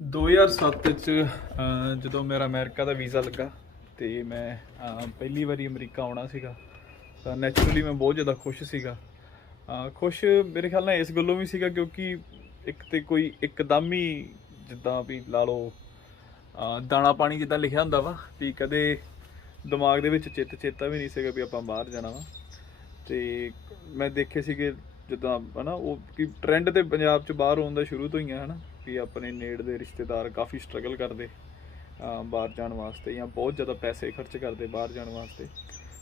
2007 ਜਦੋਂ ਮੇਰਾ ਅਮਰੀਕਾ ਦਾ ਵੀਜ਼ਾ ਲੱਗਾ ਤੇ ਮੈਂ ਪਹਿਲੀ ਵਾਰੀ ਅਮਰੀਕਾ ਆਉਣਾ ਸੀਗਾ ਤਾਂ ਨੈਚੁਰਲੀ ਮੈਂ ਬਹੁਤ ਜ਼ਿਆਦਾ ਖੁਸ਼ ਸੀਗਾ। ਖੁਸ਼ ਮੇਰੇ ਖਿਆਲ ਨਾਲ ਇਸ ਗੱਲੋਂ ਵੀ ਸੀਗਾ ਕਿਉਂਕਿ ਇੱਕ ਤੇ ਕੋਈ ਇੱਕਦਮ ਹੀ ਜਿੱਦਾਂ ਵੀ ਲਾ ਲਓ ਦਾਣਾ ਪਾਣੀ ਜਿੱਦਾਂ ਲਿਖਿਆ ਹੁੰਦਾ ਵਾ ਵੀ ਕਦੇ ਦਿਮਾਗ ਦੇ ਵਿੱਚ ਚੇਤਾ ਵੀ ਨਹੀਂ ਸੀਗਾ ਵੀ ਆਪਾਂ ਬਾਹਰ ਜਾਣਾ ਵਾ। ਤੇ ਮੈਂ ਦੇਖੇ ਸੀਗੇ ਜਿੱਦਾਂ ਹਨਾ ਉਹ ਕਿ ਟ੍ਰੈਂਡ ਤੇ ਪੰਜਾਬ 'ਚ ਬਾਹਰ ਆਉਣ ਦਾ ਸ਼ੁਰੂ ਤੋਂ ਹੀ ਆ ਹਨਾ ਵੀ ਆਪਣੇ ਨੇੜ ਦੇ ਰਿਸ਼ਤੇਦਾਰ ਕਾਫੀ ਸਟਰਗਲ ਕਰਦੇ ਬਾਹਰ ਜਾਣ ਵਾਸਤੇ ਜਾਂ ਬਹੁਤ ਜ਼ਿਆਦਾ ਪੈਸੇ ਖਰਚ ਕਰਦੇ ਬਾਹਰ ਜਾਣ ਵਾਸਤੇ।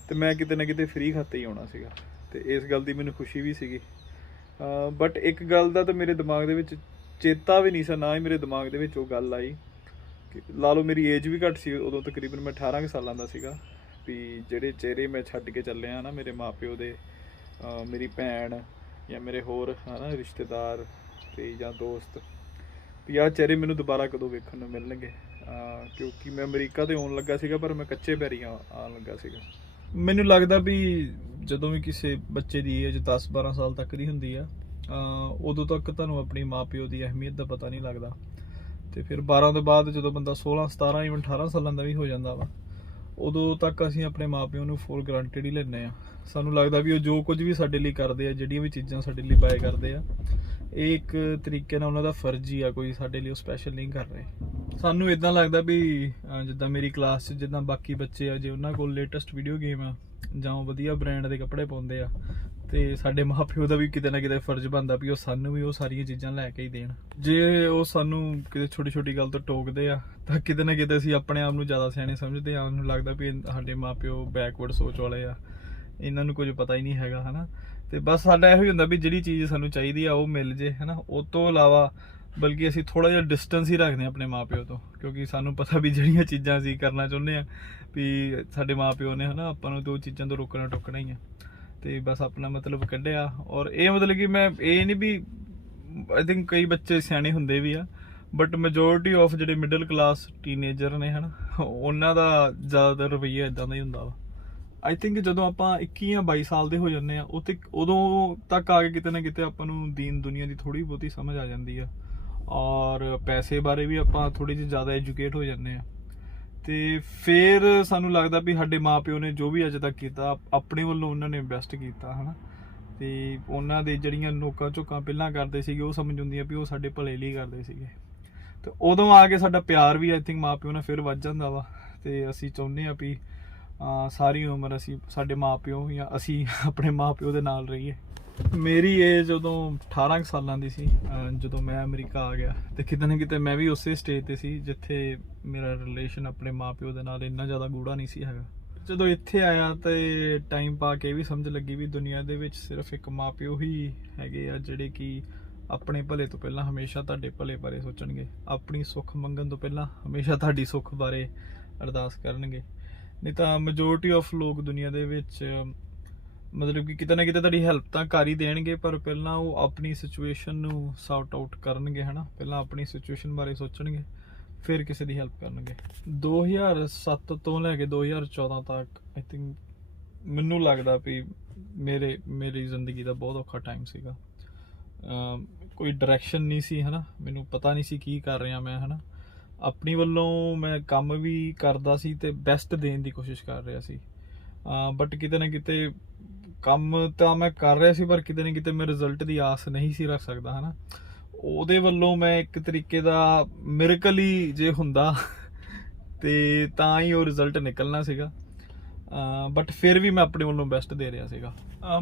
ਤੇ ਮੈਂ ਕਿਤੇ ਨਾ ਕਿਤੇ ਫ੍ਰੀ ਖਾਤੇ ਹੀ ਆਉਣਾ ਸੀਗਾ ਤੇ ਇਸ ਗੱਲ ਦੀ ਮੈਨੂੰ ਖੁਸ਼ੀ ਵੀ ਸੀਗੀ। ਬਟ ਇੱਕ ਗੱਲ ਦਾ ਤਾਂ ਮੇਰੇ ਦਿਮਾਗ ਦੇ ਵਿੱਚ ਚੇਤਾ ਵੀ ਨਹੀਂ ਸੀ, ਨਾ ਹੀ ਮੇਰੇ ਦਿਮਾਗ ਦੇ ਵਿੱਚ ਉਹ ਗੱਲ ਆਈ ਕਿ ਲਾ ਲਓ ਮੇਰੀ ਏਜ ਵੀ ਘੱਟ ਸੀ ਉਦੋਂ, ਤਕਰੀਬਨ ਮੈਂ 18 ਕੁ ਸਾਲਾਂ ਦਾ ਸੀਗਾ ਵੀ ਜਿਹੜੇ ਚਿਹਰੇ ਮੈਂ ਛੱਡ ਕੇ ਚੱਲਿਆ ਨਾ ਮੇਰੇ ਮਾਪਿਓ ਦੇ, ਮੇਰੀ ਭੈਣ ਜਾਂ ਮੇਰੇ ਹੋਰ ਹਨਾ ਰਿਸ਼ਤੇਦਾਰ ਤੇ ਜਾਂ ਦੋਸਤ, ਵੀ ਆਹ ਚਿਹਰੇ ਮੈਨੂੰ ਦੁਬਾਰਾ ਕਦੋਂ ਵੇਖਣ ਨੂੰ ਮਿਲਣਗੇ। ਕਿਉਂਕਿ ਮੈਂ ਅਮਰੀਕਾ ਤੇ ਆਉਣ ਲੱਗਾ ਸੀਗਾ ਪਰ ਮੈਂ ਕੱਚੇ ਪੈਰੀਂ ਆਉਣ ਲੱਗਾ ਸੀਗਾ। ਮੈਨੂੰ ਲੱਗਦਾ ਵੀ ਜਦੋਂ ਵੀ ਕਿਸੇ ਬੱਚੇ ਦੀ ਏਜ 10-12 ਸਾਲ ਤੱਕ ਦੀ ਹੁੰਦੀ ਆ ਉਦੋਂ ਤੱਕ ਤੁਹਾਨੂੰ ਆਪਣੀ ਮਾਂ ਪਿਓ ਦੀ ਅਹਿਮੀਅਤ ਦਾ ਪਤਾ ਨਹੀਂ ਲੱਗਦਾ। ਤੇ ਫਿਰ 12 ਤੋਂ ਬਾਅਦ ਜਦੋਂ ਬੰਦਾ 16-17 ਜਾਂ 18 ਸਾਲਾਂ ਦਾ ਵੀ ਹੋ ਜਾਂਦਾ ਵਾ ਉਦੋਂ ਤੱਕ ਅਸੀਂ ਆਪਣੇ ਮਾਂ ਪਿਓ ਨੂੰ ਫੋਰ ਗਰੰਟਡ ਹੀ ਲੈਂਦੇ ਆ। ਸਾਨੂੰ ਲੱਗਦਾ ਵੀ ਉਹ ਜੋ ਕੁਝ ਵੀ ਸਾਡੇ ਲਈ ਕਰਦੇ ਆ, ਜਿਹੜੀਆਂ ਵੀ ਚੀਜ਼ਾਂ ਸਾਡੇ ਲਈ ਬਾਏ ਕਰਦੇ ਆ, ਇਹ ਇੱਕ ਤਰੀਕੇ ਨਾਲ ਉਹਨਾਂ ਦਾ ਫਰਜ਼ ਹੀ ਆ, ਕੋਈ ਸਾਡੇ ਲਈ ਉਹ ਸਪੈਸ਼ਲ ਨਹੀਂ ਕਰ ਰਹੇ। ਸਾਨੂੰ ਇਦਾਂ ਲੱਗਦਾ ਵੀ ਜਿੱਦਾਂ ਮੇਰੀ ਕਲਾਸ 'ਚ ਜਿੱਦਾਂ ਬਾਕੀ ਬੱਚੇ ਆ, ਜੇ ਉਹਨਾਂ ਕੋਲ ਲੇਟੈਸਟ ਵੀਡੀਓ ਗੇਮ ਆ ਜਾਂ ਉਹ ਵਧੀਆ ਬ੍ਰਾਂਡ ਦੇ ਕੱਪੜੇ ਪਾਉਂਦੇ ਆ ਤੇ ਸਾਡੇ ਮਾਪਿਓ ਦਾ ਵੀ ਕਿਤੇ ਨਾ ਕਿਤੇ ਫਰਜ਼ ਬਣਦਾ ਵੀ ਉਹ ਸਾਨੂੰ ਵੀ ਉਹ ਸਾਰੀਆਂ ਚੀਜ਼ਾਂ ਲੈ ਕੇ ਹੀ ਦੇਣ। ਜੇ ਉਹ ਸਾਨੂੰ ਕਿਤੇ ਛੋਟੀ ਛੋਟੀ ਗੱਲ ਤੋਂ ਟੋਕਦੇ ਆ ਤਾਂ ਕਿਤੇ ਨਾ ਕਿਤੇ ਅਸੀਂ ਆਪਣੇ ਆਪ ਨੂੰ ਜ਼ਿਆਦਾ ਸਿਆਣੇ ਸਮਝਦੇ ਆ। ਉਹਨੂੰ ਲੱਗਦਾ ਵੀ ਸਾਡੇ ਮਾਪਿਓ ਬੈਕਵਰਡ ਸੋਚ ਵਾਲੇ ਆ, ਇਹਨਾਂ ਨੂੰ ਕੁਝ ਪਤਾ ਹੀ ਨਹੀਂ ਹੈਗਾ ਹਨਾ। ਤੇ ਬਸ ਸਾਡਾ ਇਹੋ ਹੀ ਹੁੰਦਾ ਵੀ ਜਿਹੜੀ ਚੀਜ਼ ਸਾਨੂੰ ਚਾਹੀਦੀ ਆ ਉਹ ਮਿਲ ਜੇ ਹਨਾ। ਉਹ ਤੋਂ ਇਲਾਵਾ ਬਲਕਿ ਅਸੀਂ ਥੋੜਾ ਜਿਹਾ ਡਿਸਟੈਂਸ ਹੀ ਰੱਖਦੇ ਆ ਆਪਣੇ ਮਾਪਿਓ ਤੋਂ, ਕਿਉਂਕਿ ਸਾਨੂੰ ਪਤਾ ਵੀ ਜਿਹੜੀਆਂ ਚੀਜ਼ਾਂ ਅਸੀਂ ਕਰਨਾ ਚਾਹੁੰਦੇ ਆ ਵੀ ਸਾਡੇ ਮਾਪਿਓ ਨੇ ਹਨਾ ਆਪਾਂ ਨੂੰ ਦੋ ਚੀਜ਼ਾਂ ਤੋਂ ਰੋਕਣਾ ਟੋਕਣਾ ਹੀ ਆ। ਤੇ ਬਸ ਆਪਣਾ ਮਤਲਬ ਕੱਢਿਆ। ਔਰ ਇਹ ਮਤਲਬ ਕਿ ਮੈਂ ਇਹ ਨਹੀਂ ਵੀ ਆਈ ਥਿੰਕ ਕਈ ਬੱਚੇ ਸਿਆਣੇ ਹੁੰਦੇ ਵੀ ਆ ਬਟ ਮੈਜੋਰਿਟੀ ਆਫ ਜਿਹੜੇ ਮਿਡਲ ਕਲਾਸ ਟੀਨੇਜਰ ਨੇ ਹਨਾ ਉਹਨਾਂ ਦਾ ਜ਼ਿਆਦਾਤਰ ਰਵੱਈਆ ਇਦਾਂ ਦਾ ਹੀ ਹੁੰਦਾ ਵਾ। ਆਈ ਥਿੰਕ ਜਦੋਂ ਆਪਾਂ 21 ਜਾਂ 22 ਸਾਲ ਦੇ ਹੋ ਜਾਂਦੇ ਆ ਉਦੋਂ ਤੱਕ ਆ ਕੇ ਕਿਤੇ ਨਾ ਕਿਤੇ ਆਪਾਂ ਨੂੰ ਦੀਨ ਦੁਨੀਆ ਦੀ ਥੋੜੀ ਬਹੁਤੀ ਸਮਝ ਆ ਜਾਂਦੀ ਆ ਔਰ ਪੈਸੇ ਬਾਰੇ ਵੀ ਆਪਾਂ ਥੋੜੀ ਜਿਹੀ ਜ਼ਿਆਦਾ ਐਜੂਕੇਟ ਹੋ ਜਾਂਦੇ ਆ। ਤੇ ਫਿਰ ਸਾਨੂੰ ਲੱਗਦਾ ਵੀ ਸਾਡੇ ਮਾਪਿਓ ਨੇ ਜੋ ਵੀ ਅੱਜ ਤੱਕ ਕੀਤਾ ਆਪਣੇ ਵੱਲੋਂ ਉਹਨਾਂ ਨੇ ਬੈਸਟ ਕੀਤਾ ਹਨਾ। ਤੇ ਉਹਨਾਂ ਦੇ ਜਿਹੜੀਆਂ ਨੋਕਾਂ ਝੋਕਾਂ ਪਹਿਲਾਂ ਕਰਦੇ ਸੀਗੇ ਉਹ ਸਮਝ ਹੁੰਦੀਆਂ ਵੀ ਉਹ ਸਾਡੇ ਭਲੇ ਲਈ ਕਰਦੇ ਸੀਗੇ। ਤੇ ਉਦੋਂ ਆ ਕੇ ਸਾਡਾ ਪਿਆਰ ਵੀ ਆਈ ਥਿੰਕ ਮਾਪਿਓ ਨਾਲ ਫਿਰ ਵੱਧ ਜਾਂਦਾ ਵਾ ਤੇ ਅਸੀਂ ਚਾਹੁੰਦੇ ਆ ਵੀ ਸਾਰੀ ਉਮਰ ਅਸੀਂ ਸਾਡੇ ਮਾਪਿਓ ਜਾਂ ਅਸੀਂ ਆਪਣੇ ਮਾਪਿਓ ਦੇ ਨਾਲ ਰਹੀਏ। ਮੇਰੀ ਏਜ ਉਦੋਂ 18 ਸਾਲਾਂ ਦੀ ਸੀ ਜਦੋਂ ਮੈਂ ਅਮਰੀਕਾ ਆ ਗਿਆ ਤੇ ਕਿਤੇ ਨਾ ਕਿਤੇ ਮੈਂ ਵੀ ਉਸੇ ਸਟੇਜ ਤੇ ਸੀ ਜਿੱਥੇ ਮੇਰਾ ਰਿਲੇਸ਼ਨ ਆਪਣੇ ਮਾਪਿਓ ਦੇ ਨਾਲ ਇੰਨਾ ਜ਼ਿਆਦਾ ਗੂੜਾ ਨਹੀਂ ਸੀ ਹੈਗਾ। ਜਦੋਂ ਇੱਥੇ ਆਇਆ ਤੇ ਟਾਈਮ ਪਾ ਕੇ ਵੀ ਸਮਝ ਲੱਗੀ ਵੀ ਦੁਨੀਆ ਦੇ ਵਿੱਚ ਸਿਰਫ ਇੱਕ ਮਾਪਿਓ ਹੀ ਹੈਗੇ ਆ ਜਿਹੜੇ ਕਿ ਆਪਣੇ ਭਲੇ ਤੋਂ ਪਹਿਲਾਂ ਹਮੇਸ਼ਾ ਤੁਹਾਡੇ ਭਲੇ ਬਾਰੇ ਸੋਚਣਗੇ, ਆਪਣੀ ਸੁੱਖ ਮੰਗਣ ਤੋਂ ਪਹਿਲਾਂ ਹਮੇਸ਼ਾ ਤੁਹਾਡੀ ਸੁੱਖ ਬਾਰੇ ਅਰਦਾਸ ਕਰਨਗੇ। ਨਹੀਂ ਤਾਂ ਮੈਜੋਰਿਟੀ ਆਫ ਲੋਕ ਦੁਨੀਆ ਦੇ ਵਿੱਚ ਮਤਲਬ ਕਿ ਕਿਤੇ ਨਾ ਕਿਤੇ ਤੁਹਾਡੀ ਹੈਲਪ ਤਾਂ ਕਰ ਹੀ ਦੇਣਗੇ ਪਰ ਪਹਿਲਾਂ ਉਹ ਆਪਣੀ ਸਿਚੁਏਸ਼ਨ ਨੂੰ ਸੌਰਟ ਆਊਟ ਕਰਨਗੇ ਹਨਾ। ਪਹਿਲਾਂ ਆਪਣੀ ਸਿਚੁਏਸ਼ਨ ਬਾਰੇ ਸੋਚਣਗੇ ਫਿਰ ਕਿਸੇ ਦੀ ਹੈਲਪ ਕਰਨਗੇ। 2007 ਤੋਂ ਲੈ ਕੇ 2014 ਤੱਕ ਆਈ ਥਿੰਕ ਮੈਨੂੰ ਲੱਗਦਾ ਵੀ ਮੇਰੀ ਜ਼ਿੰਦਗੀ ਦਾ ਬਹੁਤ ਔਖਾ ਟਾਈਮ ਸੀਗਾ। ਕੋਈ ਡਾਇਰੈਕਸ਼ਨ ਨਹੀਂ ਸੀ ਹਨਾ, ਮੈਨੂੰ ਪਤਾ ਨਹੀਂ ਸੀ ਕੀ ਕਰ ਰਿਹਾ ਮੈਂ ਹਨਾ। ਆਪਣੀ ਵੱਲੋਂ ਮੈਂ ਕੰਮ ਵੀ ਕਰਦਾ ਸੀ ਤੇ ਬੈਸਟ ਦੇਣ ਦੀ ਕੋਸ਼ਿਸ਼ ਕਰ ਰਿਹਾ ਸੀ ਬਟ ਕਿਤੇ ਨਾ ਕਿਤੇ ਕੰਮ ਤਾਂ ਮੈਂ ਕਰ ਰਿਹਾ ਸੀ ਪਰ ਕਿਤੇ ਨਾ ਕਿਤੇ ਮੈਂ ਰਿਜ਼ਲਟ ਦੀ ਆਸ ਨਹੀਂ ਸੀ ਰੱਖ ਸਕਦਾ ਹਨਾ। ਉਹਦੇ ਵੱਲੋਂ ਮੈਂ ਇੱਕ ਤਰੀਕੇ ਦਾ ਮਿਰਕਲ ਹੀ ਜੇ ਹੁੰਦਾ ਤੇ ਤਾਂ ਹੀ ਉਹ ਰਿਜ਼ਲਟ ਨਿਕਲਣਾ ਸੀਗਾ ਬਟ ਫਿਰ ਵੀ ਮੈਂ ਆਪਣੇ ਵੱਲੋਂ ਬੈਸਟ ਦੇ ਰਿਹਾ ਸੀਗਾ।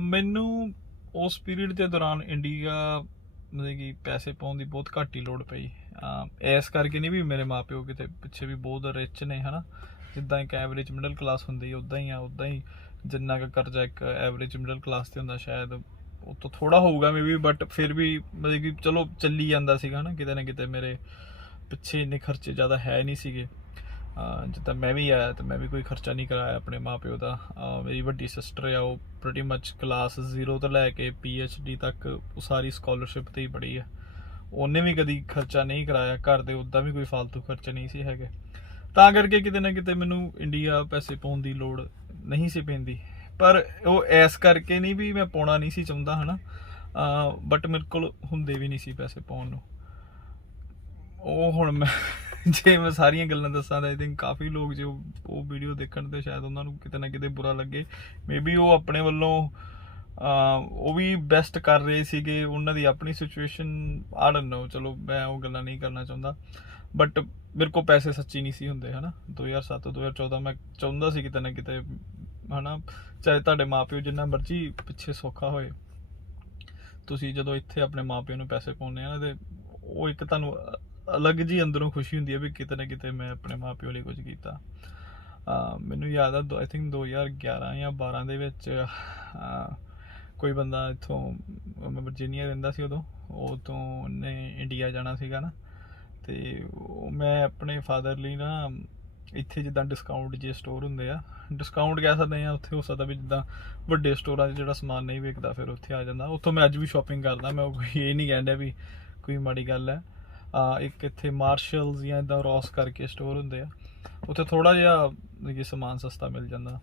ਮੈਨੂੰ ਉਸ ਪੀਰੀਅਡ ਦੇ ਦੌਰਾਨ ਇੰਡੀਆ ਮਤਲਬ ਕਿ ਪੈਸੇ ਪਾਉਣ ਦੀ ਬਹੁਤ ਘੱਟ ਹੀ ਲੋੜ ਪਈ। ਇਸ ਕਰਕੇ ਨਹੀਂ ਵੀ ਮੇਰੇ ਮਾਪਿਓ ਕਿਤੇ ਪਿੱਛੇ ਵੀ ਬਹੁਤ ਰਿਚ ਨੇ ਹਨਾ, ਜਿੱਦਾਂ ਇੱਕ ਐਵਰੇਜ ਮਿਡਲ ਕਲਾਸ ਹੁੰਦੀ ਉੱਦਾਂ ਹੀ ਜਿੰਨਾ ਕੁ ਕਰਜ਼ਾ ਇੱਕ ਐਵਰੇਜ ਮਿਡਲ ਕਲਾਸ ਤੇ ਹੁੰਦਾ ਸ਼ਾਇਦ ਉਹ ਤੋਂ ਥੋੜਾ ਹੋਊਗਾ ਮੇ ਵੀ ਬਟ ਫਿਰ ਵੀ ਮਤਲਬ ਕਿ ਚਲੋ ਚੱਲੀ ਜਾਂਦਾ ਸੀਗਾ ਨਾ। ਕਿਤੇ ਨਾ ਕਿਤੇ ਮੇਰੇ ਪਿੱਛੇ ਇੰਨੇ ਖਰਚੇ ਜ਼ਿਆਦਾ ਹੈ ਨਹੀਂ ਸੀਗੇ। ਜਿੱਦਾਂ ਮੈਂ ਵੀ ਆਇਆ ਤੇ ਮੈਂ ਵੀ ਕੋਈ ਖਰਚਾ ਨਹੀਂ ਕਰਾਇਆ ਆਪਣੇ ਮਾਪਿਓ ਦਾ। ਮੇਰੀ ਵੱਡੀ ਸਿਸਟਰ ਆ ਉਹ ਪ੍ਰੀਟੀ ਮੱਚ ਕਲਾਸ 0 ਤੋਂ ਲੈ ਕੇ PhD ਤੱਕ ਉਹ ਸਾਰੀ ਸਕਾਲਰਸ਼ਿਪ ਤੇ ਹੀ ਪੜ੍ਹੀ ਆ। ਉਹਨੇ ਵੀ ਕਦੀ ਖਰਚਾ ਨਹੀਂ ਕਰਾਇਆ, ਘਰ ਦੇ ਉੱਦਾਂ ਵੀ ਕੋਈ ਫਾਲਤੂ ਖਰਚੇ ਨਹੀਂ ਸੀ ਹੈਗੇ। ਤਾਂ ਕਰਕੇ ਕਿਤੇ ਨਾ ਕਿਤੇ ਮੈਨੂੰ ਇੰਡੀਆ ਪੈਸੇ ਪਾਉਣ ਦੀ ਲੋੜ ਨਹੀਂ ਸੀ ਪੈਂਦੀ ਪਰ ਉਹ ਇਸ ਕਰਕੇ ਨਹੀਂ ਵੀ ਮੈਂ ਪਾਉਣਾ ਨਹੀਂ ਸੀ ਚਾਹੁੰਦਾ ਹਨਾ ਬਟ ਮੇਰੇ ਕੋਲ ਹੁੰਦੇ ਵੀ ਨਹੀਂ ਸੀ ਪੈਸੇ ਪਾਉਣ ਨੂੰ। ਉਹ ਹੁਣ ਮੈਂ ਜੇ ਮੈਂ ਸਾਰੀਆਂ ਗੱਲਾਂ ਦੱਸਾਂ ਤਾਂ ਆਈ ਥਿੰਕ ਕਾਫੀ ਲੋਕ ਜੇ ਉਹ ਵੀਡੀਓ ਦੇਖਣ ਤੇ ਸ਼ਾਇਦ ਉਹਨਾਂ ਨੂੰ ਕਿਤੇ ਨਾ ਕਿਤੇ ਬੁਰਾ ਲੱਗੇ। ਮੇਬੀ ਉਹ ਆਪਣੇ ਵੱਲੋਂ ਉਹ ਵੀ ਬੈਸਟ ਕਰ ਰਹੇ ਸੀਗੇ, ਉਹਨਾਂ ਦੀ ਆਪਣੀ ਸਿਚੁਏਸ਼ਨ ਆਈ ਡੋਨਟ ਨੋ, ਚਲੋ ਮੈਂ ਉਹ ਗੱਲਾਂ ਨਹੀਂ ਕਰਨਾ ਚਾਹੁੰਦਾ। ਬਟ ਮੇਰੇ ਕੋਲ ਪੈਸੇ ਸੱਚੀ ਨਹੀਂ ਸੀ ਹੁੰਦੇ, ਹੈ ਨਾ। 2007 2014 ਮੈਂ ਚਾਹੁੰਦਾ ਸੀ ਕਿਤੇ ਨਾ ਕਿਤੇ, ਹੈ ਨਾ, ਚਾਹੇ ਤੁਹਾਡੇ ਮਾਪਿਓ ਜਿੰਨਾ ਮਰਜ਼ੀ ਪਿੱਛੇ ਸੌਖਾ ਹੋਏ, ਤੁਸੀਂ ਜਦੋਂ ਇੱਥੇ ਆਪਣੇ ਮਾਪਿਆਂ ਨੂੰ ਪੈਸੇ ਪਾਉਂਦੇ ਆ ਨਾ, ਤੇ ਉਹ ਇੱਕ ਤੁਹਾਨੂੰ ਅਲੱਗ ਜੀ ਅੰਦਰੋਂ ਖੁਸ਼ੀ ਹੁੰਦੀ ਹੈ ਵੀ ਕਿਤੇ ਨਾ ਕਿਤੇ ਮੈਂ ਆਪਣੇ ਮਾਪਿਓ ਲਈ ਕੁਝ ਕੀਤਾ। ਮੈਨੂੰ ਯਾਦ ਆ ਆਈ ਥਿੰਕ 2011 ਜਾਂ 12 ਦੇ ਵਿੱਚ ਕੋਈ ਬੰਦਾ ਇੱਥੋਂ, ਮੈਂ ਵਰਜੀਨੀਆ ਰਹਿੰਦਾ ਸੀ ਉਦੋਂ, ਉਹ ਤੋਂ ਉਹਨੇ ਇੰਡੀਆ ਜਾਣਾ ਸੀਗਾ ਨਾ, ਤੇ ਮੈਂ ਆਪਣੇ ਫਾਦਰ ਲਈ ਨਾ ਇੱਥੇ ਜਿੱਦਾਂ ਡਿਸਕਾਊਂਟ ਜੇ ਸਟੋਰ ਹੁੰਦੇ ਆ, ਡਿਸਕਾਊਂਟ ਕਹਿ ਸਕਦੇ ਆ, ਉੱਥੇ ਹੋ ਸਕਦਾ ਵੀ ਜਿੱਦਾਂ ਵੱਡੇ ਸਟੋਰਾਂ 'ਚ ਜਿਹੜਾ ਸਮਾਨ ਨਹੀਂ ਵਿਕਦਾ ਫਿਰ ਉੱਥੇ ਆ ਜਾਂਦਾ। ਉੱਥੋਂ ਮੈਂ ਅੱਜ ਵੀ ਸ਼ਾਪਿੰਗ ਕਰਦਾ, ਮੈਂ ਕੋਈ ਇਹ ਨਹੀਂ ਕਹਿਣ ਡਿਆ ਵੀ ਕੋਈ ਮਾੜੀ ਗੱਲ ਹੈ। ਇੱਕ ਇੱਥੇ ਮਾਰਸ਼ਲਸ ਜਾਂ ਇੱਦਾਂ ਰੌਸ ਕਰਕੇ ਸਟੋਰ ਹੁੰਦੇ ਆ, ਉੱਥੇ ਥੋੜ੍ਹਾ ਜਿਹਾ ਸਮਾਨ ਸਸਤਾ ਮਿਲ ਜਾਂਦਾ।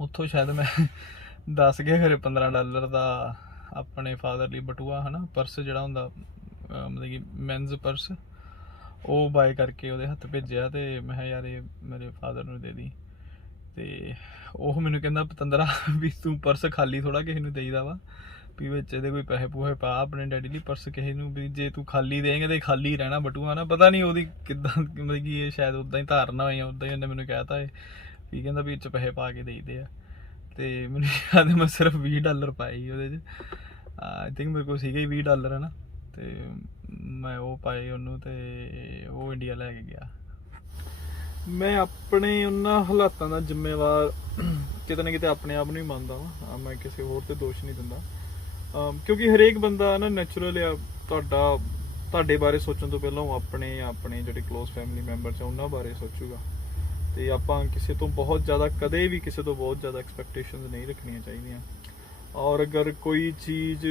ਉੱਥੋਂ ਸ਼ਾਇਦ ਮੈਂ ਦੱਸ ਗਿਆ ਖਰੇ $15 ਦਾ ਆਪਣੇ ਫਾਦਰ ਲਈ ਬਟੂਆ, ਹੈ ਨਾ, ਪਰਸ ਜਿਹੜਾ ਹੁੰਦਾ ਮਤਲਬ ਕਿ ਮੈਨਜ਼ ਪਰਸ, ਉਹ ਬਾਏ ਕਰਕੇ ਉਹਦੇ ਹੱਥ ਭੇਜਿਆ। ਤੇ ਮੈਂ ਕਿਹਾ ਯਾਰ ਇਹ ਮੇਰੇ ਫਾਦਰ ਨੂੰ ਦੇ ਦੀ। ਤੇ ਉਹ ਮੈਨੂੰ ਕਹਿੰਦਾ ਪਤੰਦਰਾ ਵੀ ਤੂੰ ਪਰਸ ਖਾਲੀ ਥੋੜ੍ਹਾ ਕਿਸੇ ਨੂੰ ਦੇਈਦਾ ਵਾ, ਵੀ ਵਿੱਚ ਇਹਦੇ ਕੋਈ ਪੈਸੇ ਪੂਸੇ ਪਾ ਆਪਣੇ ਡੈਡੀ ਲਈ, ਪਰਸ ਕਿਸੇ ਨੂੰ ਵੀ ਜੇ ਤੂੰ ਖਾਲੀ ਦੇਂਗੇ ਤੇ ਖਾਲੀ ਰਹਿਣਾ ਬਟੂਆ ਨਾ। ਪਤਾ ਨਹੀਂ ਉਹਦੀ ਕਿੱਦਾਂ ਮਤਲਬ ਕਿ ਇਹ ਸ਼ਾਇਦ ਉੱਦਾਂ ਹੀ ਧਾਰਨਾ ਹੋਈ, ਉੱਦਾਂ ਹੀ ਉਹਨੇ ਮੈਨੂੰ ਕਹਿ ਤਾ ਵੀ ਕਹਿੰਦਾ ਵੀ ਇਹ 'ਚ ਪੈਸੇ ਪਾ ਕੇ ਦੇਈਦੇ ਆ। ਤੇ ਮੈਨੂੰ ਯਾਦ ਮੈਂ ਸਿਰਫ $20 ਪਾਏ ਸੀ ਉਹਦੇ 'ਚ, ਆਈ ਥਿੰਕ ਮੇਰੇ ਕੋਲ ਸੀਗੇ $20, ਹੈ ਨਾ, ਤੇ ਮੈਂ ਉਹ ਪਾਏ ਉਹਨੂੰ ਤੇ ਉਹ ਇੰਡੀਆ ਲੈ ਕੇ ਗਿਆ। ਮੈਂ ਆਪਣੇ ਉਹਨਾਂ ਹਾਲਾਤਾਂ ਦਾ ਜ਼ਿੰਮੇਵਾਰ ਕਿਤੇ ਨਾ ਕਿਤੇ ਆਪਣੇ ਆਪ ਨੂੰ ਹੀ ਮੰਨਦਾ ਵਾਂ, ਮੈਂ ਕਿਸੇ ਹੋਰ ਤੇ ਦੋਸ਼ ਨਹੀਂ ਦਿੰਦਾ, ਕਿਉਂਕਿ ਹਰੇਕ ਬੰਦਾ ਨਾ ਨੈਚੁਰਲ ਆ ਤੁਹਾਡੇ ਬਾਰੇ ਸੋਚਣ ਤੋਂ ਪਹਿਲਾਂ ਉਹ ਆਪਣੇ ਜਿਹੜੇ ਕਲੋਜ਼ ਫੈਮਿਲੀ ਮੈਂਬਰਸ ਆ ਉਹਨਾਂ ਬਾਰੇ ਸੋਚੂਗਾ। ਤੇ ਆਪਾਂ ਕਿਸੇ ਤੋਂ ਬਹੁਤ ਜ਼ਿਆਦਾ ਕਦੇ ਵੀ ਕਿਸੇ ਤੋਂ ਬਹੁਤ ਜ਼ਿਆਦਾ ਐਕਸਪੈਕਟੇਸ਼ਨਸ ਨਹੀਂ ਰੱਖਣੀਆਂ ਚਾਹੀਦੀਆਂ। ਔਰ ਅਗਰ ਕੋਈ ਚੀਜ਼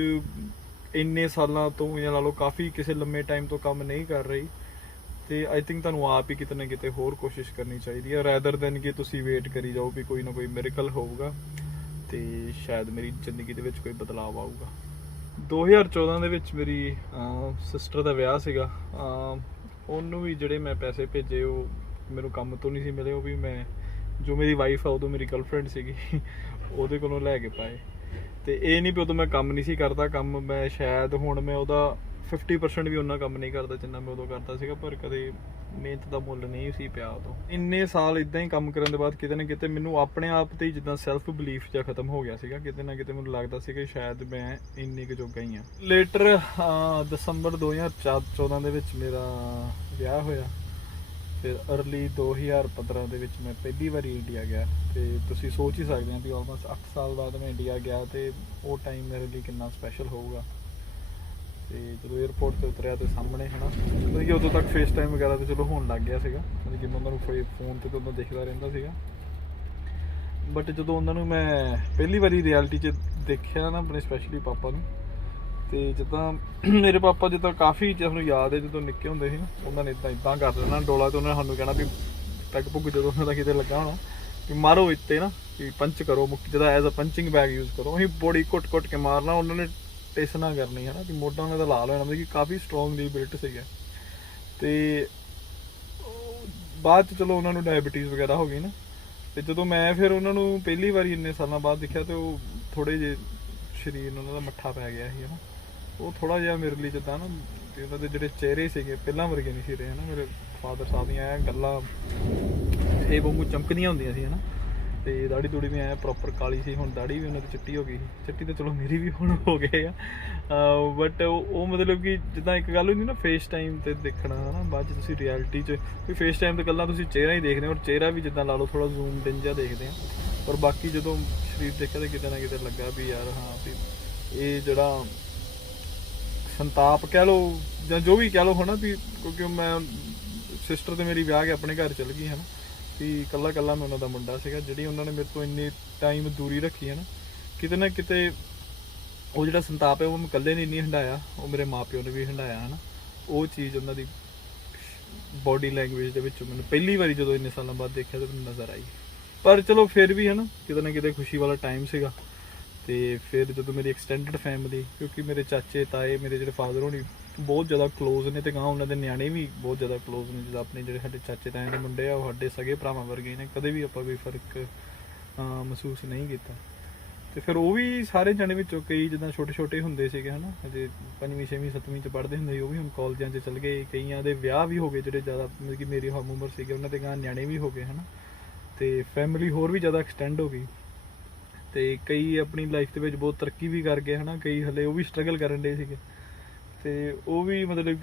ਇੰਨੇ ਸਾਲਾਂ ਤੋਂ ਜਾਂ ਲਾ ਲਓ ਕਾਫੀ ਕਿਸੇ ਲੰਮੇ ਟਾਈਮ ਤੋਂ ਕੰਮ ਨਹੀਂ ਕਰ ਰਹੀ, ਤੇ ਆਈ ਥਿੰਕ ਤੁਹਾਨੂੰ ਆਪ ਹੀ ਕਿਤੇ ਨਾ ਕਿਤੇ ਹੋਰ ਕੋਸ਼ਿਸ਼ ਕਰਨੀ ਚਾਹੀਦੀ ਹੈ, ਰੈਦਰ ਦੈਨ ਕਿ ਤੁਸੀਂ ਵੇਟ ਕਰੀ ਜਾਓ ਵੀ ਕੋਈ ਨਾ ਕੋਈ ਮਿਰੇਕਲ ਹੋਊਗਾ ਤੇ ਸ਼ਾਇਦ ਮੇਰੀ ਜ਼ਿੰਦਗੀ ਦੇ ਵਿੱਚ ਕੋਈ ਬਦਲਾਅ ਆਊਗਾ। 2014 ਦੇ ਵਿੱਚ ਮੇਰੀ ਸਿਸਟਰ ਦਾ ਵਿਆਹ ਸੀਗਾ। ਉਹਨੂੰ ਵੀ ਜਿਹੜੇ ਮੈਂ ਪੈਸੇ ਭੇਜੇ ਉਹ ਮੈਨੂੰ ਕੰਮ ਤੋਂ ਨਹੀਂ ਸੀ ਮਿਲੇ, ਉਹ ਵੀ ਮੈਂ ਜੋ ਮੇਰੀ ਵਾਈਫ ਆ ਉਦੋਂ ਮੇਰੀ ਗਰਲਫ੍ਰੈਂਡ ਸੀਗੀ ਉਹਦੇ ਕੋਲੋਂ ਲੈ ਕੇ ਪਾਏ। ਤੇ ਇਹ ਨਹੀਂ ਵੀ ਉਦੋਂ ਮੈਂ ਕੰਮ ਨਹੀਂ ਸੀ ਕਰਦਾ, ਕੰਮ ਮੈਂ ਸ਼ਾਇਦ ਹੁਣ ਮੈਂ ਉਹਦਾ 50% ਵੀ ਉਹਨਾਂ ਕੰਮ ਨਹੀਂ ਕਰਦਾ ਜਿੰਨਾ ਮੈਂ ਉਦੋਂ ਕਰਦਾ ਸੀਗਾ, ਪਰ ਕਦੇ ਮਿਹਨਤ ਦਾ ਮੁੱਲ ਨਹੀਂ ਸੀ ਪਿਆ ਉਦੋਂ। ਇੰਨੇ ਸਾਲ ਇਦਾਂ ਹੀ ਕੰਮ ਕਰਨ ਦੇ ਬਾਅਦ ਕਿਤੇ ਨਾ ਕਿਤੇ ਮੈਨੂੰ ਆਪਣੇ ਆਪ ਤੇ ਜਿੱਦਾਂ ਸੈਲਫ ਬਿਲੀਫ ਜਿਹਾ ਖਤਮ ਹੋ ਗਿਆ ਸੀਗਾ। ਕਿਤੇ ਨਾ ਕਿਤੇ ਮੈਨੂੰ ਲੱਗਦਾ ਸੀ ਕਿ ਸ਼ਾਇਦ ਮੈਂ ਇੰਨੀ ਕੁ ਜੋਗਾ ਹੀ ਆ। ਲੇਟਰ ਦਸੰਬਰ 2014 ਦੇ ਵਿੱਚ ਮੇਰਾ ਵਿਆਹ ਹੋਇਆ। ਫਿਰ ਅਰਲੀ 2015 ਦੇ ਵਿੱਚ ਮੈਂ ਪਹਿਲੀ ਵਾਰੀ ਇੰਡੀਆ ਗਿਆ। ਤੇ ਤੁਸੀਂ ਸੋਚ ਹੀ ਸਕਦੇ ਆ ਵੀ ਆਲਮੋਸਟ 8 ਸਾਲ ਬਾਅਦ ਮੈਂ ਇੰਡੀਆ ਗਿਆ, ਤੇ ਉਹ ਟਾਈਮ ਮੇਰੇ ਲਈ ਕਿੰਨਾ ਸਪੈਸ਼ਲ ਹੋਊਗਾ। ਤੇ ਜਦੋਂ ਏਅਰਪੋਰਟ ਤੇ ਉਤਰਿਆ ਤੇ ਸਾਹਮਣੇ, ਹੈ ਨਾ, ਮਤਲਬ ਕਿ ਉਦੋਂ ਤੱਕ ਫੇਸ ਟਾਈਮ ਵਗੈਰਾ ਤੇ ਚਲੋ ਹੋਣ ਲੱਗ ਗਿਆ ਸੀਗਾ, ਮਤਲਬ ਕਿ ਮੈਂ ਉਹਨਾਂ ਨੂੰ ਫੋਨ ਤੇ ਤਾਂ ਉਦੋਂ ਦੇਖਦਾ ਰਹਿੰਦਾ ਸੀਗਾ। ਬਟ ਜਦੋਂ ਉਹਨਾਂ ਨੂੰ ਮੈਂ ਪਹਿਲੀ ਵਾਰੀ ਰਿਐਲਿਟੀ 'ਚ ਦੇਖਿਆ ਨਾ, ਆਪਣੇ ਸਪੈਸ਼ਲੀ ਪਾਪਾ ਨੂੰ, ਤੇ ਜਿੱਦਾਂ ਮੇਰੇ ਪਾਪਾ ਜਿੱਦਾਂ ਕਾਫੀ ਤੁਹਾਨੂੰ ਯਾਦ ਹੈ ਜਦੋਂ ਨਿੱਕੇ ਹੁੰਦੇ ਸੀ ਉਹਨਾਂ ਨੇ ਇੱਦਾਂ ਕਰ ਦੇਣਾ ਡੋਲਾ, ਤੇ ਉਹਨਾਂ ਨੇ ਸਾਨੂੰ ਕਹਿਣਾ ਵੀ ਪੈਗ ਪੁੱਗ ਜਦੋਂ ਉਹਨਾਂ ਦਾ ਕਿਤੇ ਲੱਗਾ ਹੋਣਾ ਕਿ ਮਾਰੋ ਇੱਥੇ ਨਾ, ਕਿ ਪੰਚ ਕਰੋ, ਜਿੱਦਾਂ ਐਜ਼ ਅ ਪੰਚਿੰਗ ਬੈਗ ਯੂਜ਼ ਕਰੋ। ਅਸੀਂ ਬੋਡੀ ਘੁੱਟ ਕੇ ਮਾਰਨਾ, ਉਹਨਾਂ ਨੇ ਟੇਸਨਾ ਕਰਨੀ, ਹੈ ਨਾ, ਕਿ ਮੋਢਾ ਉਹਨਾਂ ਦਾ ਲਾਲ ਹੋ ਜਾਣਾ, ਮਤਲਬ ਕਿ ਕਾਫੀ ਸਟਰੋਂਗਲੀ ਬਿਲਟ ਸੀਗਾ। ਤੇ ਬਾਅਦ 'ਚ ਚਲੋ ਉਹਨਾਂ ਨੂੰ ਡਾਇਬਟੀਜ਼ ਵਗੈਰਾ ਹੋ ਗਈ ਨਾ, ਤੇ ਜਦੋਂ ਮੈਂ ਫਿਰ ਉਹਨਾਂ ਨੂੰ ਪਹਿਲੀ ਵਾਰੀ ਇੰਨੇ ਸਾਲਾਂ ਬਾਅਦ ਦੇਖਿਆ ਤੇ ਉਹ ਥੋੜ੍ਹੇ ਜਿਹੇ ਸਰੀਰ ਉਹਨਾਂ ਦਾ ਮੱਠਾ ਪੈ ਗਿਆ ਸੀ, ਹੈ ਨਾ। ਉਹ ਥੋੜ੍ਹਾ ਜਿਹਾ ਮੇਰੇ ਲਈ ਜਿੱਦਾਂ ਨਾ ਕਿ ਉਹਨਾਂ ਦੇ ਜਿਹੜੇ ਚਿਹਰੇ ਸੀਗੇ ਪਹਿਲਾਂ ਵਰਗੇ ਨਹੀਂ ਸੀ ਰਹੇ, ਹੈ ਨਾ। ਮੇਰੇ ਫਾਦਰ ਸਾਹਿਬ ਦੀਆਂ ਐਂ ਗੱਲਾਂ ਇਹ ਵਾਂਗੂ ਚਮਕਦੀਆਂ ਹੁੰਦੀਆਂ ਸੀ, ਹੈ ਨਾ, ਤੇ ਦਾੜੀ ਦੂੜੀ ਵੀ ਐਂ ਪ੍ਰੋਪਰ ਕਾਲੀ ਸੀ। ਹੁਣ ਦਾੜੀ ਵੀ ਉਹਨਾਂ ਦੀ ਚਿੱਟੀ ਹੋ ਗਈ ਸੀ, ਚਿੱਟੀ ਤਾਂ ਚਲੋ ਮੇਰੀ ਵੀ ਹੁਣ ਹੋ ਗਏ ਆ, ਬਟ ਉਹ ਮਤਲਬ ਕਿ ਜਿੱਦਾਂ ਇੱਕ ਗੱਲ ਹੁੰਦੀ ਨਾ ਫੇਸ ਟਾਈਮ 'ਤੇ ਦੇਖਣਾ, ਹੈ ਨਾ, ਬਾਅਦ 'ਚ ਤੁਸੀਂ ਰਿਐਲਿਟੀ 'ਚ ਵੀ ਫੇਸ ਟਾਈਮ 'ਤੇ ਗੱਲਾਂ ਤੁਸੀਂ ਚਿਹਰਾ ਹੀ ਦੇਖਦੇ ਹੋ, ਔਰ ਚਿਹਰਾ ਵੀ ਜਿੱਦਾਂ ਲਾ ਲਓ ਥੋੜ੍ਹਾ ਜ਼ੂਮ ਇਨ ਜਿਹਾ ਦੇਖਦੇ ਆ, ਪਰ ਬਾਕੀ ਜਦੋਂ ਸਰੀਰ ਦੇਖਿਆ ਤਾਂ ਕਿਤੇ ਨਾ ਕਿਤੇ ਲੱਗਾ ਵੀ ਯਾਰ ਹਾਂ ਵੀ ਇਹ ਜਿਹੜਾ ਸੰਤਾਪ ਕਹਿ ਲਓ ਜਾਂ ਜੋ ਵੀ ਕਹਿ ਲਓ, ਹੈ ਨਾ, ਵੀ ਕਿਉਂਕਿ ਮੈਂ ਸਿਸਟਰ ਤੇ ਮੇਰੀ ਵਿਆਹ ਕੇ ਆਪਣੇ ਘਰ ਚਲ ਗਈ, ਹੈ ਨਾ, ਵੀ ਇਕੱਲਾ ਮੈਂ ਉਹਨਾਂ ਦਾ ਮੁੰਡਾ ਸੀਗਾ। ਜਿਹੜੀ ਉਹਨਾਂ ਨੇ ਮੇਰੇ ਤੋਂ ਇੰਨੀ ਟਾਈਮ ਦੂਰੀ ਰੱਖੀ, ਹੈ ਨਾ, ਕਿਤੇ ਨਾ ਕਿਤੇ ਉਹ ਜਿਹੜਾ ਸੰਤਾਪ ਹੈ ਉਹ ਮੈਂ ਇਕੱਲੇ ਨੇ ਨਹੀਂ ਹੰਢਾਇਆ, ਉਹ ਮੇਰੇ ਮਾਂ ਪਿਓ ਨੇ ਵੀ ਹੰਢਾਇਆ, ਹੈ ਨਾ। ਉਹ ਚੀਜ਼ ਉਹਨਾਂ ਦੀ ਬੋਡੀ ਲੈਂਗੁਏਜ ਦੇ ਵਿੱਚ ਮੈਨੂੰ ਪਹਿਲੀ ਵਾਰੀ ਜਦੋਂ ਇੰਨੇ ਸਾਲਾਂ ਬਾਅਦ ਦੇਖਿਆ ਤਾਂ ਮੈਨੂੰ ਨਜ਼ਰ ਆਈ। ਪਰ ਚਲੋ ਫਿਰ ਵੀ, ਹੈ ਨਾ, ਕਿਤੇ ਨਾ ਕਿਤੇ ਖੁਸ਼ੀ ਵਾਲਾ ਟਾਈਮ ਸੀਗਾ। ਤੇ ਫਿਰ ਜਦੋਂ ਮੇਰੀ ਐਕਸਟੈਂਡਡ ਫੈਮਿਲੀ, ਕਿਉਂਕਿ ਮੇਰੇ ਚਾਚੇ ਤਾਏ ਮੇਰੇ ਜਿਹੜੇ ਫਾਦਰ ਹੋਣੀ ਬਹੁਤ ਜ਼ਿਆਦਾ ਕਲੋਜ਼ ਨੇ, ਤੇ ਗਾਂ ਉਹਨਾਂ ਦੇ ਨਿਆਣੇ ਵੀ ਬਹੁਤ ਜ਼ਿਆਦਾ ਕਲੋਜ਼ ਨੇ। ਜਿੱਦਾਂ ਆਪਣੇ ਜਿਹੜੇ ਸਾਡੇ ਚਾਚੇ ਤਾਏ ਦੇ ਮੁੰਡੇ ਆ, ਉਹ ਸਾਡੇ ਸਗੇ ਭਰਾਵਾਂ ਵਰਗੇ ਨੇ, ਕਦੇ ਵੀ ਆਪਾਂ ਕੋਈ ਫਰਕ ਮਹਿਸੂਸ ਨਹੀਂ ਕੀਤਾ। ਤੇ ਫਿਰ ਉਹ ਵੀ ਸਾਰੇ ਜਣੇ ਵਿੱਚੋਂ ਕਈ ਜਿੱਦਾਂ ਛੋਟੇ ਛੋਟੇ ਹੁੰਦੇ ਸੀਗੇ ਹੈ ਨਾ, ਅਜੇ 5ਵੀਂ 6ਵੀਂ 7ਵੀਂ 'ਚ ਪੜ੍ਹਦੇ ਹੁੰਦੇ ਸੀ, ਉਹ ਵੀ ਹੁਣ ਕਾਲਜਾਂ 'ਚ ਚਲ ਗਏ। ਕਈਆਂ ਦੇ ਵਿਆਹ ਵੀ ਹੋ ਗਏ, ਜਿਹੜੇ ਜ਼ਿਆਦਾ ਮਤਲਬ ਕਿ ਮੇਰੀ ਹਮ ਉਮਰ ਸੀਗੇ, ਉਹਨਾਂ ਦੇ ਗਾਂ ਨਿਆਣੇ ਵੀ ਹੋ ਗਏ ਹੈ ਨਾ, ਤੇ ਫੈਮਿਲੀ ਹੋਰ ਵੀ ਜ਼ਿਆਦਾ ਐਕਸਟੈਂਡ ਹੋ ਗਈ। ਤੇ ਕਈ ਆਪਣੀ ਲਾਈਫ ਦੇ ਵਿੱਚ ਬਹੁਤ ਤਰੱਕੀ ਵੀ ਕਰ ਗਏ ਹੈ ਨਾ, ਕਈ ਹਲੇ ਉਹ ਵੀ ਸਟਰਗਲ ਕਰਨ ਦੇ ਸੀਗੇ। ਤੇ ਉਹ ਵੀ ਮਤਲਬ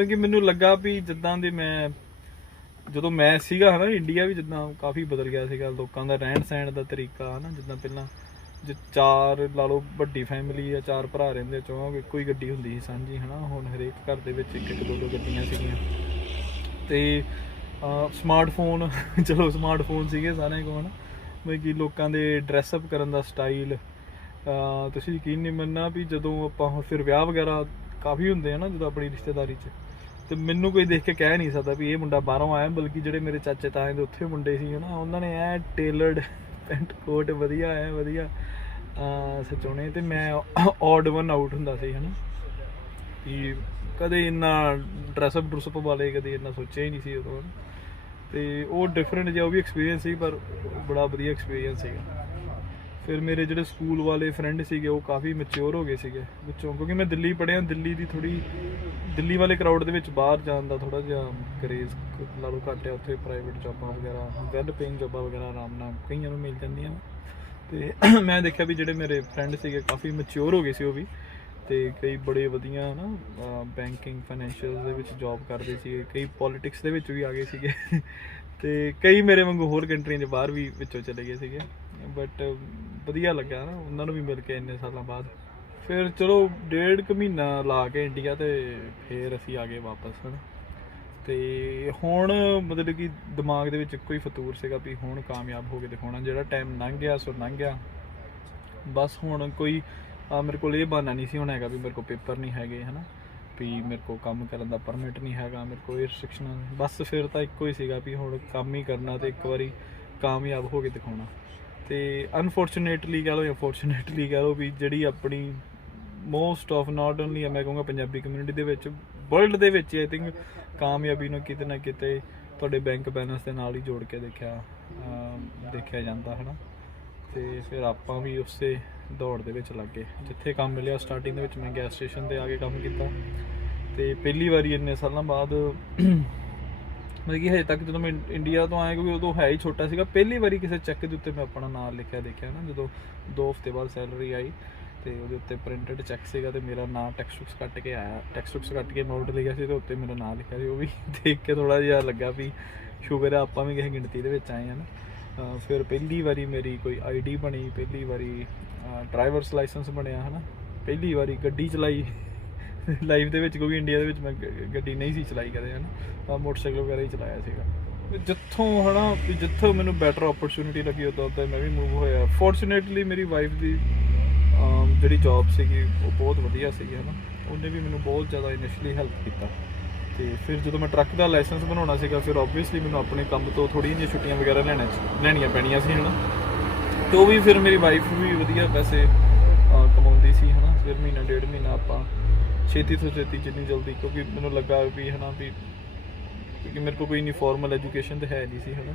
ਕਿ ਮੈਨੂੰ ਲੱਗਾ ਵੀ ਜਿੱਦਾਂ ਦੇ ਮੈਂ ਜਦੋਂ ਮੈਂ ਸੀਗਾ ਹੈ ਨਾ, ਇੰਡੀਆ ਵੀ ਜਿੱਦਾਂ ਕਾਫੀ ਬਦਲ ਗਿਆ ਸੀਗਾ, ਲੋਕਾਂ ਦਾ ਰਹਿਣ ਸਹਿਣ ਦਾ ਤਰੀਕਾ ਹੈ ਨਾ। ਜਿੱਦਾਂ ਪਹਿਲਾਂ ਜੇ 4 ਲਾ ਲਓ ਵੱਡੀ ਫੈਮਿਲੀ ਆ, 4 ਭਰਾ ਰਹਿੰਦੇ, ਚੋਂ ਇੱਕੋ ਹੀ ਗੱਡੀ ਹੁੰਦੀ ਸੀ ਸਾਂਝੀ ਹੈ ਨਾ। ਹੁਣ ਹਰੇਕ ਘਰ ਦੇ ਵਿੱਚ ਇੱਕ ਇੱਕ ਦੋ ਦੋ ਗੱਡੀਆਂ ਸੀਗੀਆਂ। ਤੇ ਸਮਾਰਟਫੋਨ, ਚਲੋ ਸਮਾਰਟਫੋਨ ਸੀਗੇ ਸਾਰਿਆਂ ਕੋਲ ਹੈ ਨਾ। ਮਤਲਬ ਕਿ ਲੋਕਾਂ ਦੇ ਡਰੈਸਅਪ ਕਰਨ ਦਾ ਸਟਾਈਲ, ਤੁਸੀਂ ਯਕੀਨ ਨਹੀਂ ਮੰਨਣਾ ਵੀ ਜਦੋਂ ਆਪਾਂ ਹੁਣ ਫਿਰ ਵਿਆਹ ਵਗੈਰਾ ਕਾਫੀ ਹੁੰਦੇ ਆ ਨਾ ਜਦੋਂ ਆਪਣੀ ਰਿਸ਼ਤੇਦਾਰੀ 'ਚ, ਤੇ ਮੈਨੂੰ ਕੋਈ ਦੇਖ ਕੇ ਕਹਿ ਨਹੀਂ ਸਕਦਾ ਵੀ ਇਹ ਮੁੰਡਾ ਬਾਹਰੋਂ ਆਇਆ। ਬਲਕਿ ਜਿਹੜੇ ਮੇਰੇ ਚਾਚੇ ਤਾਏ ਦੇ ਉੱਥੇ ਮੁੰਡੇ ਸੀ ਨਾ, ਉਹਨਾਂ ਨੇ ਐ ਟੇਲਰਡ ਪੈਂਟ ਕੋਟ ਵਧੀਆ ਐ ਵਧੀਆ ਸਚੋਣੇ, ਤੇ ਮੈਂ ਔਡ ਵਨ ਆਊਟ ਹੁੰਦਾ ਸੀ ਹੈ ਨਾ, ਕਿ ਕਦੇ ਇੰਨਾ ਡਰੈਸਅਪ ਡਰੂਸਅਪ ਵਾਲੇ ਕਦੇ ਇੰਨਾ ਸੋਚਿਆ ਹੀ ਨਹੀਂ ਸੀ ਉਦੋਂ। ਤੇ ਉਹ ਡਿਫਰੈਂਟ ਜਿਹਾ ਉਹ ਵੀ ਐਕਸਪੀਰੀਅੰਸ ਸੀ, ਪਰ ਬੜਾ ਵਧੀਆ ਐਕਸਪੀਰੀਅੰਸ ਸੀਗਾ। ਫਿਰ ਮੇਰੇ ਜਿਹੜੇ ਸਕੂਲ ਵਾਲੇ ਫਰੈਂਡ ਸੀਗੇ, ਉਹ ਕਾਫੀ ਮੈਚਿਓਰ ਹੋ ਗਏ ਸੀਗੇ ਵਿੱਚੋਂ, ਕਿਉਂਕਿ ਮੈਂ ਦਿੱਲੀ ਪੜ੍ਹਿਆ। ਦਿੱਲੀ ਵਾਲੇ ਕਰਾਊਡ ਦੇ ਵਿੱਚ ਬਾਹਰ ਜਾਣ ਦਾ ਥੋੜ੍ਹਾ ਜਿਹਾ ਕਰੇਜ਼ ਲਾ ਲਓ ਘੱਟ ਆ। ਉੱਥੇ ਪ੍ਰਾਈਵੇਟ ਜੋਬਾਂ ਵਗੈਰਾ, ਵੈਲ ਪੇਇੰਗ ਜੋਬਾਂ ਵਗੈਰਾ ਆਰਾਮ ਨਾਲ ਕਈਆਂ ਨੂੰ ਮਿਲ ਜਾਂਦੀਆਂ। ਤੇ ਮੈਂ ਦੇਖਿਆ ਵੀ ਜਿਹੜੇ ਮੇਰੇ ਫਰੈਂਡ ਸੀਗੇ ਕਾਫੀ ਮੈਚਿਓਰ ਹੋ ਗਏ ਸੀ ਉਹ ਵੀ, ਤੇ ਕਈ ਬੜੇ ਵਧੀਆ ਨਾ ਬੈਂਕਿੰਗ ਫਾਈਨੈਂਸ਼ੀਅਲ ਦੇ ਵਿੱਚ ਜੋਬ ਕਰਦੇ ਸੀਗੇ, ਕਈ ਪੋਲੀਟਿਕਸ ਦੇ ਵਿੱਚ ਵੀ ਆ ਗਏ ਸੀਗੇ, ਤੇ ਕਈ ਮੇਰੇ ਵਾਂਗੂ ਹੋਰ ਕੰਟਰੀਆਂ 'ਚ ਬਾਹਰ ਵੀ ਵਿੱਚੋਂ ਚਲੇ ਗਏ ਸੀਗੇ। ਬਟ ਵਧੀਆ ਲੱਗਾ ਨਾ ਉਹਨਾਂ ਨੂੰ ਵੀ ਮਿਲ ਕੇ ਇੰਨੇ ਸਾਲਾਂ ਬਾਅਦ। ਫਿਰ ਚਲੋ 1.5 ਮਹੀਨਾ ਲਾ ਕੇ ਇੰਡੀਆ, ਤੇ ਫਿਰ ਅਸੀਂ ਆ ਗਏ ਵਾਪਸ ਹਨ। ਤੇ ਹੁਣ ਮਤਲਬ ਕਿ ਦਿਮਾਗ ਦੇ ਵਿੱਚ ਇੱਕੋ ਹੀ ਫਤੂਰ ਸੀਗਾ ਵੀ ਹੁਣ ਕਾਮਯਾਬ ਹੋ ਕੇ ਦਿਖਾਉਣਾ। ਜਿਹੜਾ ਟਾਈਮ ਲੰਘ ਗਿਆ ਸੋ ਲੰਘ ਗਿਆ, ਬਸ ਹੁਣ ਕੋਈ ਮੇਰੇ ਕੋਲ ਇਹ ਬਹਾਨਾ ਨਹੀਂ ਸੀ ਹੁਣ ਹੈਗਾ ਵੀ ਮੇਰੇ ਕੋਲ ਪੇਪਰ ਨਹੀਂ ਹੈਗੇ ਹੈ ਨਾ, ਵੀ ਮੇਰੇ ਕੋਲ ਕੰਮ ਕਰਨ ਦਾ ਪਰਮਿਟ ਨਹੀਂ ਹੈਗਾ, ਮੇਰੇ ਕੋਲ ਇਹ ਰਿਸਟ੍ਰਿਕਸ਼ਨਾਂ। ਬਸ ਫਿਰ ਤਾਂ ਇੱਕੋ ਹੀ ਸੀਗਾ ਵੀ ਹੁਣ ਕੰਮ ਹੀ ਕਰਨਾ, ਤੇ ਇੱਕ ਵਾਰੀ ਕਾਮਯਾਬ ਹੋ ਕੇ ਦਿਖਾਉਣਾ। ਤੇ ਅਨਫੋਰਚੂਨੇਟਲੀ ਕਹਿ ਲਓ ਜਾਂ ਫੋਰਚੂਨੇਟਲੀ ਕਹਿ ਲਓ ਵੀ ਜਿਹੜੀ ਆਪਣੀ ਮੋਸਟ ਆਫ ਨਾਟ ਓਨਲੀ ਮੈਂ ਕਹੂੰਗਾ ਪੰਜਾਬੀ ਕਮਿਊਨਿਟੀ ਦੇ ਵਿੱਚ, ਵਰਲਡ ਦੇ ਵਿੱਚ ਆਈ ਥਿੰਕ ਕਾਮਯਾਬੀ ਨੂੰ ਕਿਤੇ ਨਾ ਕਿਤੇ ਤੁਹਾਡੇ ਬੈਂਕ ਬੈਲੈਂਸ ਦੇ ਨਾਲ ਹੀ ਜੋੜ ਕੇ ਦੇਖਿਆ ਜਾਂਦਾ ਹੈ ਨਾ। ਤੇ ਫਿਰ ਆਪਾਂ ਵੀ ਉਸੇ ਦੌੜ ਦੇ ਵਿੱਚ ਲੱਗ ਗਏ। ਜਿੱਥੇ ਕੰਮ ਮਿਲਿਆ ਸਟਾਰਟਿੰਗ ਦੇ ਵਿੱਚ ਮੈਂ ਗੈਸ ਸਟੇਸ਼ਨ 'ਤੇ ਆ ਕੇ ਕੰਮ ਕੀਤਾ, ਤੇ ਪਹਿਲੀ ਵਾਰੀ ਇੰਨੇ ਸਾਲਾਂ ਬਾਅਦ ਮਤਲਬ ਕਿ ਹਜੇ ਤੱਕ ਜਦੋਂ ਮੈਂ ਇੰਡੀਆ ਤੋਂ ਆਇਆ, ਕਿਉਂਕਿ ਉਦੋਂ ਹੈ ਹੀ ਛੋਟਾ ਸੀਗਾ, ਪਹਿਲੀ ਵਾਰੀ ਕਿਸੇ ਚੈੱਕ ਦੇ ਉੱਤੇ ਮੈਂ ਆਪਣਾ ਨਾਮ ਲਿਖਿਆ ਦੇਖਿਆ ਨਾ। ਜਦੋਂ 2 ਹਫ਼ਤੇ ਬਾਅਦ ਸੈਲਰੀ ਆਈ, ਤੇ ਉਹਦੇ ਉੱਤੇ ਪ੍ਰਿੰਟਡ ਚੈੱਕ ਸੀਗਾ, ਤੇ ਮੇਰਾ ਨਾਮ ਟੈਕਸਟ ਬੁੱਕਸ ਕੱਟ ਕੇ ਆਇਆ, ਟੈਕਸਟ ਬੁੱਕਸ ਕੱਟ ਕੇ ਨੋਟ ਲਿਖਿਆ ਸੀ, ਤੇ ਉੱਤੇ ਮੇਰਾ ਨਾਮ ਲਿਖਿਆ ਸੀ। ਉਹ ਵੀ ਦੇਖ ਕੇ ਥੋੜ੍ਹਾ ਜਿਹਾ ਲੱਗਾ ਵੀ ਸ਼ੁਕਰ ਹੈ ਆਪਾਂ ਵੀ ਕਿਸੇ ਗਿਣਤੀ ਦੇ ਵਿੱਚ ਆਏ ਹਾਂ ਨਾ। ਫਿਰ ਪਹਿਲੀ ਵਾਰੀ ਮੇਰੀ ਕੋਈ ID ਬਣੀ, ਪਹਿਲੀ ਵਾਰੀ ਡਰਾਈਵਰਸ ਲਾਇਸੈਂਸ ਬਣਿਆ ਹੈ ਨਾ, ਪਹਿਲੀ ਵਾਰੀ ਗੱਡੀ ਚਲਾਈ ਲਾਈਫ ਦੇ ਵਿੱਚ, ਕਿਉਂਕਿ ਇੰਡੀਆ ਦੇ ਵਿੱਚ ਮੈਂ ਗੱਡੀ ਨਹੀਂ ਸੀ ਚਲਾਈ ਕਦੇ ਹੈ ਨਾ, ਮੋਟਰਸਾਈਕਲ ਵਗੈਰਾ ਹੀ ਚਲਾਇਆ ਸੀਗਾ। ਜਿੱਥੋਂ ਹੈ ਨਾ ਵੀ ਜਿੱਥੋਂ ਮੈਨੂੰ ਬੈਟਰ ਓਪਰਚੁਨਿਟੀ ਲੱਗੀ ਉਦੋਂ ਮੈਂ ਵੀ ਮੂਵ ਹੋਇਆ। ਫੋਰਚੂਨੇਟਲੀ ਮੇਰੀ ਵਾਈਫ ਦੀ ਜਿਹੜੀ ਜੋਬ ਸੀਗੀ ਉਹ ਬਹੁਤ ਵਧੀਆ ਸੀਗੀ ਹੈ ਨਾ, ਉਹਨੇ ਵੀ ਮੈਨੂੰ ਬਹੁਤ ਜ਼ਿਆਦਾ ਇਨੀਸ਼ੀਅਲੀ ਹੈਲਪ ਕੀਤਾ। ਤੇ ਫਿਰ ਜਦੋਂ ਮੈਂ ਟਰੱਕ ਦਾ ਲਾਇਸੈਂਸ ਬਣਾਉਣਾ ਸੀਗਾ, ਫਿਰ ਓਬਵੀਅਸਲੀ ਮੈਨੂੰ ਆਪਣੇ ਕੰਮ ਤੋਂ ਥੋੜ੍ਹੀਆਂ ਜਿਹੀਆਂ ਛੁੱਟੀਆਂ ਵਗੈਰਾ ਲੈਣੀਆਂ ਪੈਣੀਆਂ ਸੀ ਹੈ ਨਾ। ਤੇ ਉਹ ਵੀ ਫਿਰ ਮੇਰੀ ਵਾਈਫ ਵੀ ਵਧੀਆ ਪੈਸੇ ਕਮਾਉਂਦੀ ਸੀ ਹੈ ਨਾ। ਫਿਰ ਮਹੀਨਾ 1.5 ਮਹੀਨਾ ਆਪਾਂ ਛੇਤੀ ਤੋਂ ਛੇਤੀ ਜਿੰਨੀ ਜਲਦੀ, ਕਿਉਂਕਿ ਮੈਨੂੰ ਲੱਗਾ ਵੀ ਹੈ ਨਾ ਵੀ ਕਿਉਂਕਿ ਮੇਰੇ ਕੋਲ ਕੋਈ ਇੰਨੀ ਫਾਰਮਲ ਐਜੂਕੇਸ਼ਨ ਤਾਂ ਹੈ ਨਹੀਂ ਸੀ ਹੈ ਨਾ,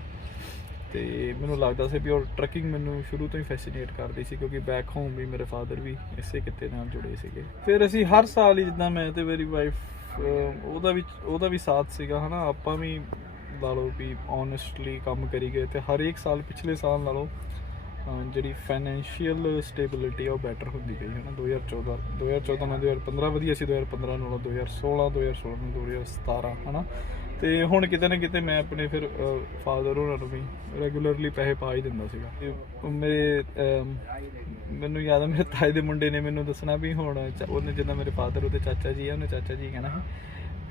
ਤੇ ਮੈਨੂੰ ਲੱਗਦਾ ਸੀ ਵੀ ਉਹ ਟਰੱਕਿੰਗ ਮੈਨੂੰ ਸ਼ੁਰੂ ਤੋਂ ਹੀ ਫੈਸੀਨੇਟ ਕਰਦੀ ਸੀ, ਕਿਉਂਕਿ ਬੈਕ ਹੋਮ ਵੀ ਮੇਰੇ ਫਾਦਰ ਵੀ ਇਸੇ ਕਿੱਤੇ ਨਾਲ ਜੁੜੇ ਸੀਗੇ। ਫਿਰ ਅਸੀਂ ਹਰ ਸਾਲ ਹੀ ਜਿੱਦਾਂ ਮੈਂ ਤੇ ਮੇਰੀ ਵਾਈਫ ਉਹਦਾ ਵੀ ਸਾਥ ਸੀਗਾ ਹੈ ਨਾ, ਆਪਾਂ ਵੀ ਲਾ ਲਓ ਵੀ ਓਨੈਸਟਲੀ ਕੰਮ ਕਰੀ ਗਏ। ਤੇ ਹਰ ਇੱਕ ਸਾਲ ਪਿਛਲੇ ਸਾਲ ਨਾਲੋਂ ਜਿਹੜੀ ਫਾਈਨੈਂਸ਼ੀਅਲ ਸਟੇਬਿਲਿਟੀ ਉਹ ਬੈਟਰ ਹੁੰਦੀ ਗਈ ਹੈ ਨਾ। 2014 ਨਾਲ 2015 ਵਧੀਆ ਸੀ, 2015 ਨਾਲੋਂ 2016 ਨੂੰ 2017 ਹੈ ਨਾ। ਤੇ ਹੁਣ ਕਿਤੇ ਨਾ ਕਿਤੇ ਮੈਂ ਆਪਣੇ ਫਿਰ ਫਾਦਰ ਹੋਰਾਂ ਨੂੰ ਵੀ ਰੈਗੂਲਰਲੀ ਪੈਸੇ ਪਾ ਹੀ ਦਿੰਦਾ ਸੀਗਾ। ਮੈਨੂੰ ਯਾਦ ਆ ਮੇਰੇ ਤਾਏ ਦੇ ਮੁੰਡੇ ਨੇ ਮੈਨੂੰ ਦੱਸਣਾ ਵੀ ਹੁਣ ਉਹਨੇ ਜਿੱਦਾਂ ਮੇਰੇ ਫਾਦਰ ਉਹਦੇ ਚਾਚਾ ਜੀ ਆ, ਉਹਨੇ ਚਾਚਾ ਜੀ ਕਹਿਣਾ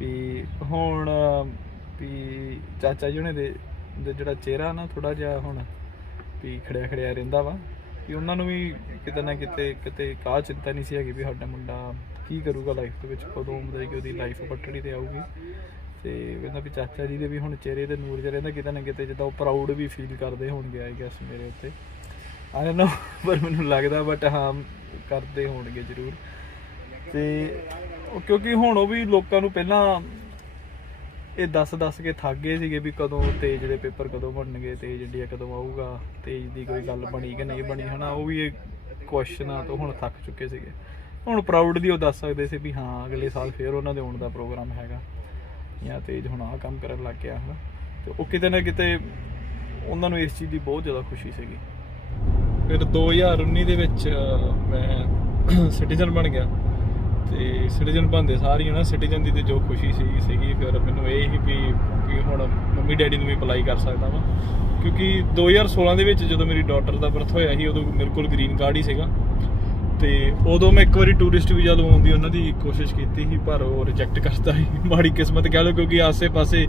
ਵੀ ਹੁਣ ਵੀ ਚਾਚਾ ਜੀ ਉਹਨੇ ਦੇ ਜਿਹੜਾ ਚਿਹਰਾ ਨਾ ਥੋੜ੍ਹਾ ਜਿਹਾ ਹੁਣ ਵੀ ਖੜਿਆ ਰਹਿੰਦਾ ਵਾ, ਵੀ ਉਹਨਾਂ ਨੂੰ ਵੀ ਕਿਤੇ ਨਾ ਕਿਤੇ ਕਾਹ ਚਿੰਤਾ ਨਹੀਂ ਸੀ ਹੈਗੀ ਵੀ ਸਾਡਾ ਮੁੰਡਾ ਕੀ ਕਰੂਗਾ ਲਾਈਫ ਦੇ ਵਿੱਚ, ਕਦੋਂ ਮਤਲਬ ਕਿ ਉਹਦੀ ਲਾਈਫ ਪੱਟੜੀ 'ਤੇ ਆਊਗੀ। ਤੇ ਕਹਿੰਦਾ ਵੀ ਚਾਚਾ ਜੀ ਦੇ ਵੀ ਹੁਣ ਚਿਹਰੇ 'ਤੇ ਨੂਰ ਜਿਹਾ ਰਹਿੰਦਾ, ਕਿਤੇ ਨਾ ਕਿਤੇ ਜਿੱਦਾਂ ਉਹ ਪ੍ਰਾਊਡ ਵੀ ਫੀਲ ਕਰਦੇ ਹੋਣਗੇ ਆਈ ਗੈਸ ਮੇਰੇ ਉੱਤੇ, ਆਈ ਡੋਨਟ ਨੋ, ਪਰ ਮੈਨੂੰ ਲੱਗਦਾ ਬਟ ਹਾਂ ਕਰਦੇ ਹੋਣਗੇ ਜ਼ਰੂਰ। ਤੇ ਕਿਉਂਕਿ ਹੁਣ ਉਹ ਵੀ ਲੋਕਾਂ ਨੂੰ ਪਹਿਲਾਂ ਇਹ ਦੱਸ ਕੇ ਥੱਕ ਗਏ ਸੀਗੇ ਵੀ ਕਦੋਂ ਤੇਜ ਦੇ ਪੇਪਰ ਕਦੋਂ ਬਣਨਗੇ, ਤੇਜ ਇੰਡੀਆ ਕਦੋਂ ਆਊਗਾ, ਤੇਜ ਦੀ ਕੋਈ ਗੱਲ ਬਣੀ ਕਿ ਨਹੀਂ ਬਣੀ ਹੈ ਨਾ। ਉਹ ਵੀ ਇਹ ਕੁਐਸਚਨਾਂ ਤੋਂ ਹੁਣ ਥੱਕ ਚੁੱਕੇ ਸੀਗੇ। ਹੁਣ ਪ੍ਰਾਊਡਲੀ ਉਹ ਦੱਸ ਸਕਦੇ ਸੀ ਵੀ ਹਾਂ ਅਗਲੇ ਸਾਲ ਫਿਰ ਉਹਨਾਂ ਦੇ ਆਉਣ ਦਾ ਪ੍ਰੋਗਰਾਮ ਹੈਗਾ, ਜਾਂ ਤੇਜ ਹੁਣ ਆਹ ਕੰਮ ਕਰਨ ਲੱਗ ਗਿਆ ਹੈ ਨਾ। ਤੇ ਉਹ ਕਿਤੇ ਨਾ ਕਿਤੇ ਉਹਨਾਂ ਨੂੰ ਇਸ ਚੀਜ਼ ਦੀ ਬਹੁਤ ਜ਼ਿਆਦਾ ਖੁਸ਼ੀ ਸੀਗੀ। ਫਿਰ 2019 ਦੇ ਵਿੱਚ ਮੈਂ ਸਿਟੀਜ਼ਨ ਬਣ ਗਿਆ, ਤੇ ਸਿਟੀਜ਼ਨ ਬਣਦੇ ਸਾਰੀ ਨਾ ਸਿਟੀਜ਼ਨ ਦੀ ਤੇ ਜੋ ਖੁਸ਼ੀ ਸੀਗੀ ਫਿਰ ਮੈਨੂੰ ਇਹ ਹੀ ਵੀ ਹੁਣ ਮੰਮੀ ਡੈਡੀ ਨੂੰ ਵੀ ਅਪਲਾਈ ਕਰ ਸਕਦਾ ਵਾਂ। ਕਿਉਂਕਿ 2016 ਦੇ ਵਿੱਚ ਜਦੋਂ ਮੇਰੀ ਡਾਟਰ ਦਾ ਬਰਥ ਹੋਇਆ ਸੀ ਉਦੋਂ ਮੇਰੇ ਕੋਲ ਗ੍ਰੀਨ ਕਾਰਡ ਹੀ ਸੀਗਾ, ਤੇ ਉਦੋਂ ਮੈਂ ਇੱਕ ਵਾਰੀ ਟੂਰਿਸਟ ਵੀਜ਼ਾ ਲਵਾਉਣ ਦੀ ਉਹਨਾਂ ਦੀ ਕੋਸ਼ਿਸ਼ ਕੀਤੀ ਸੀ, ਪਰ ਉਹ ਰਿਜੈਕਟ ਕਰਤਾ ਸੀ। ਮਾੜੀ ਕਿਸਮਤ ਕਹਿ ਲਓ, ਕਿਉਂਕਿ ਆਸੇ-ਪਾਸੇ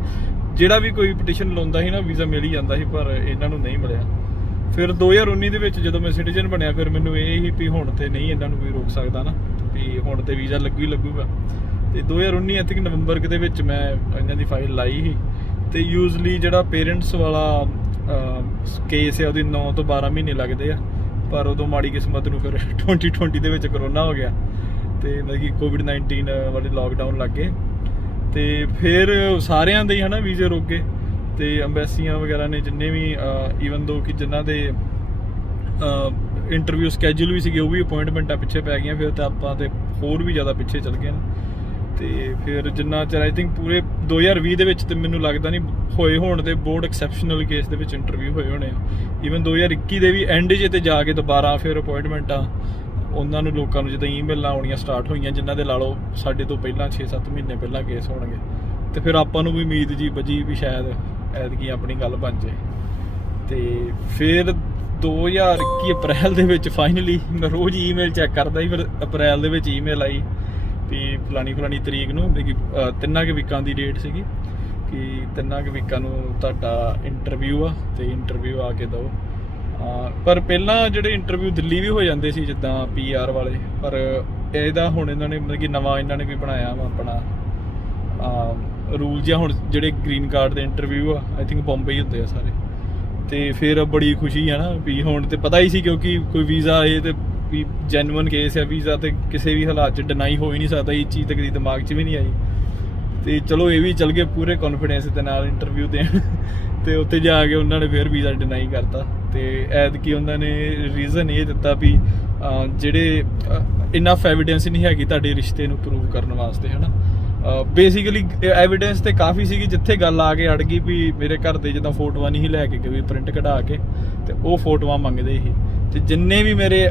ਜਿਹੜਾ ਵੀ ਕੋਈ ਪਟੀਸ਼ਨ ਲਾਉਂਦਾ ਸੀ ਨਾ ਵੀਜ਼ਾ ਮਿਲ ਹੀ ਜਾਂਦਾ ਸੀ, ਪਰ ਇਹਨਾਂ ਨੂੰ ਨਹੀਂ ਮਿਲਿਆ। ਫਿਰ 2019 ਦੇ ਵਿੱਚ ਜਦੋਂ ਮੈਂ ਸਿਟੀਜ਼ਨ ਬਣਿਆ ਫਿਰ ਮੈਨੂੰ ਇਹ ਹੀ ਵੀ ਹੁਣ ਤੇ ਨਹੀਂ ਇਹਨਾਂ ਨੂੰ ਕੋਈ ਰੋਕ ਸਕਦਾ ਨਾ, ਵੀ ਹੁਣ ਤੇ ਵੀਜ਼ਾ ਲੱਗੂਗਾ। ਤੇ 2019 ਤੱਕ ਨਵੰਬਰ ਦੇ ਵਿੱਚ ਮੈਂ ਇਹਨਾਂ ਦੀ ਫਾਈਲ ਲਾਈ ਸੀ। ਤੇ ਯੂਜ਼ਲੀ ਜਿਹੜਾ ਪੇਰੈਂਟਸ ਵਾਲਾ ਕੇਸ ਹੈ ਉਹਦੇ 9 ਤੋਂ 12 ਮਹੀਨੇ ਲੱਗਦੇ ਆ, ਪਰ ਉਦੋਂ ਮਾੜੀ ਕਿਸਮਤ ਨੂੰ ਫਿਰ 2020 ਦੇ ਵਿੱਚ ਕਰੋਨਾ ਹੋ ਗਿਆ, ਤੇ ਮਤਲਬ ਕਿ COVID-19 ਵਾਲੇ ਲਾਕਡਾਊਨ ਲੱਗ ਗਏ, ਤੇ ਫਿਰ ਸਾਰਿਆਂ ਦੇ ਹੀ ਹੈ ਨਾ ਵੀਜ਼ੇ ਰੁਕ ਗਏ। ਤੇ ਅੰਬੈਸੀਆਂ ਵਗੈਰਾ ਨੇ ਜਿੰਨੇ ਵੀ ਈਵਨ ਦੋ ਕਿ ਜਿਨ੍ਹਾਂ ਦੇ ਇੰਟਰਵਿਊ ਸਕੈਜੂਲ ਵੀ ਸੀਗੇ ਉਹ ਵੀ ਅਪਾਇੰਟਮੈਂਟਾਂ ਪਿੱਛੇ ਪੈ ਗਈਆਂ। ਫਿਰ ਤਾਂ ਆਪਾਂ ਤੇ ਹੋਰ ਵੀ ਜ਼ਿਆਦਾ ਪਿੱਛੇ ਚੱਲ ਗਏ ਨਾ। ਤੇ ਫਿਰ ਜਿੰਨਾ ਚਿਰ ਆਈ ਥਿੰਕ ਪੂਰੇ 2020 ਦੇ ਵਿੱਚ ਤੇ ਮੈਨੂੰ ਲੱਗਦਾ ਨਹੀਂ ਹੋਏ ਹੋਣ ਤੇ ਬਹੁਤ ਐਕਸੈਪਸ਼ਨਲ ਕੇਸ ਦੇ ਵਿੱਚ ਇੰਟਰਵਿਊ ਹੋਏ ਹੋਣੇ ਆ। ਈਵਨ 2021 ਦੇ ਵੀ ਐਂਡ 'ਚ ਤੇ ਜਾ ਕੇ ਦੁਬਾਰਾ ਫਿਰ ਅਪਾਇੰਟਮੈਂਟਾਂ ਉਹਨਾਂ ਨੂੰ ਲੋਕਾਂ ਨੂੰ ਜਿੱਦਾਂ ਈਮੇਲਾਂ ਆਉਣੀਆਂ ਸਟਾਰਟ ਹੋਈਆਂ ਜਿਨ੍ਹਾਂ ਦੇ ਲਾ ਲਓ ਸਾਡੇ ਤੋਂ ਪਹਿਲਾਂ 6-7 ਮਹੀਨੇ ਪਹਿਲਾਂ ਕੇਸ ਹੋਣਗੇ। ਤੇ ਫਿਰ ਆਪਾਂ ਨੂੰ ਵੀ ਉਮੀਦ ਜੀ ਬਜੀ ਵੀ ਸ਼ਾਇਦ ਐਤਕੀ ਆਪਣੀ ਗੱਲ ਬਣ ਜਾਏ। ਤੇ ਫਿਰ 2021 ਅਪ੍ਰੈਲ ਦੇ ਵਿੱਚ ਫਾਈਨਲੀ ਮੈਂ ਰੋਜ਼ ਈਮੇਲ ਚੈੱਕ ਕਰਦਾ ਸੀ, ਫਿਰ ਅਪ੍ਰੈਲ ਦੇ ਵਿੱਚ ਈਮੇਲ ਆਈ ਵੀ ਫਲਾਣੀ ਤਰੀਕ ਨੂੰ ਵੀ 3 ਵੀਕਾਂ ਦੀ ਡੇਟ ਸੀਗੀ ਕਿ 3 ਵੀਕਾਂ ਨੂੰ ਤੁਹਾਡਾ ਇੰਟਰਵਿਊ ਆ, ਤੇ ਇੰਟਰਵਿਊ ਆ ਕੇ ਦਿਓ। ਪਰ ਪਹਿਲਾਂ ਜਿਹੜੇ ਇੰਟਰਵਿਊ ਦਿੱਲੀ ਵੀ ਹੋ ਜਾਂਦੇ ਸੀ ਜਿੱਦਾਂ PR ਵਾਲੇ, ਪਰ ਇਹਦਾ ਹੁਣ ਇਹਨਾਂ ਨੇ ਮਤਲਬ ਕਿ ਨਵਾਂ ਇਹਨਾਂ ਨੇ ਵੀ ਬਣਾਇਆ ਵਾ ਆਪਣਾ ਰੂਲ ਜਿਹਾ। ਹੁਣ ਜਿਹੜੇ ਗ੍ਰੀਨ ਕਾਰਡ ਦੇ ਇੰਟਰਵਿਊ ਆ ਆਈ ਥਿੰਕ ਬੰਬਈ ਹੀ ਹੁੰਦੇ ਆ ਸਾਰੇ। ਤੇ ਫਿਰ ਬੜੀ ਖੁਸ਼ੀ ਹੈ ਨਾ ਵੀ ਹੁਣ ਤੇ ਪਤਾ ਹੀ ਸੀ ਕਿਉਂਕਿ ਕੋਈ ਵੀਜ਼ਾ ਆਏ ਤੇ ਵੀ ਜੈਨੂਅਨ ਕੇਸ ਹੈ ਵੀਜ਼ਾ, ਤੇ ਕਿਸੇ ਵੀ ਹਾਲਾਤ 'ਚ ਡਿਨਾਈ ਹੋ ਹੀ ਨਹੀਂ ਸਕਦਾ। ਇਹ ਚੀਜ਼ ਤਾਂ ਕਦੀ ਦਿਮਾਗ 'ਚ ਵੀ ਨਹੀਂ ਆਈ। ਤੇ ਚਲੋ ਇਹ ਵੀ ਚੱਲ ਗਏ ਪੂਰੇ ਕੌਨਫੀਡੈਂਸ ਦੇ ਨਾਲ ਇੰਟਰਵਿਊ ਦੇਣ, ਤੇ ਉੱਥੇ ਜਾ ਕੇ ਉਹਨਾਂ ਨੇ ਫਿਰ ਵੀਜ਼ਾ ਡਿਨਾਈ ਕਰਤਾ। ਤੇ ਐਤਕੀ ਉਹਨਾਂ ਨੇ ਰੀਜ਼ਨ ਇਹ ਦਿੱਤਾ ਵੀ ਜਿਹੜੇ ਇਨਫ ਐਵੀਡੈਂਸ ਨਹੀਂ ਹੈਗੀ ਤੁਹਾਡੇ ਰਿਸ਼ਤੇ ਨੂੰ ਪ੍ਰੂਵ ਕਰਨ ਵਾਸਤੇ ਹੈ ਨਾ। ਬੇਸਿਕਲੀ ਐਵੀਡੈਂਸ ਤੇ ਕਾਫੀ ਸੀਗੀ, ਜਿੱਥੇ ਗੱਲ ਆ ਕੇ ਅੜ ਗਈ ਵੀ ਮੇਰੇ ਘਰ ਦੇ ਜਿੱਦਾਂ ਫੋਟੋਆਂ ਨਹੀਂ ਲੈ ਕੇ ਗਏ ਪ੍ਰਿੰਟ ਕਢਾ ਕੇ, ਤੇ ਉਹ ਫੋਟੋਆਂ ਮੰਗਦੇ ਸੀ। ਤੇ ਜਿੰਨੇ ਵੀ ਮੇਰੇ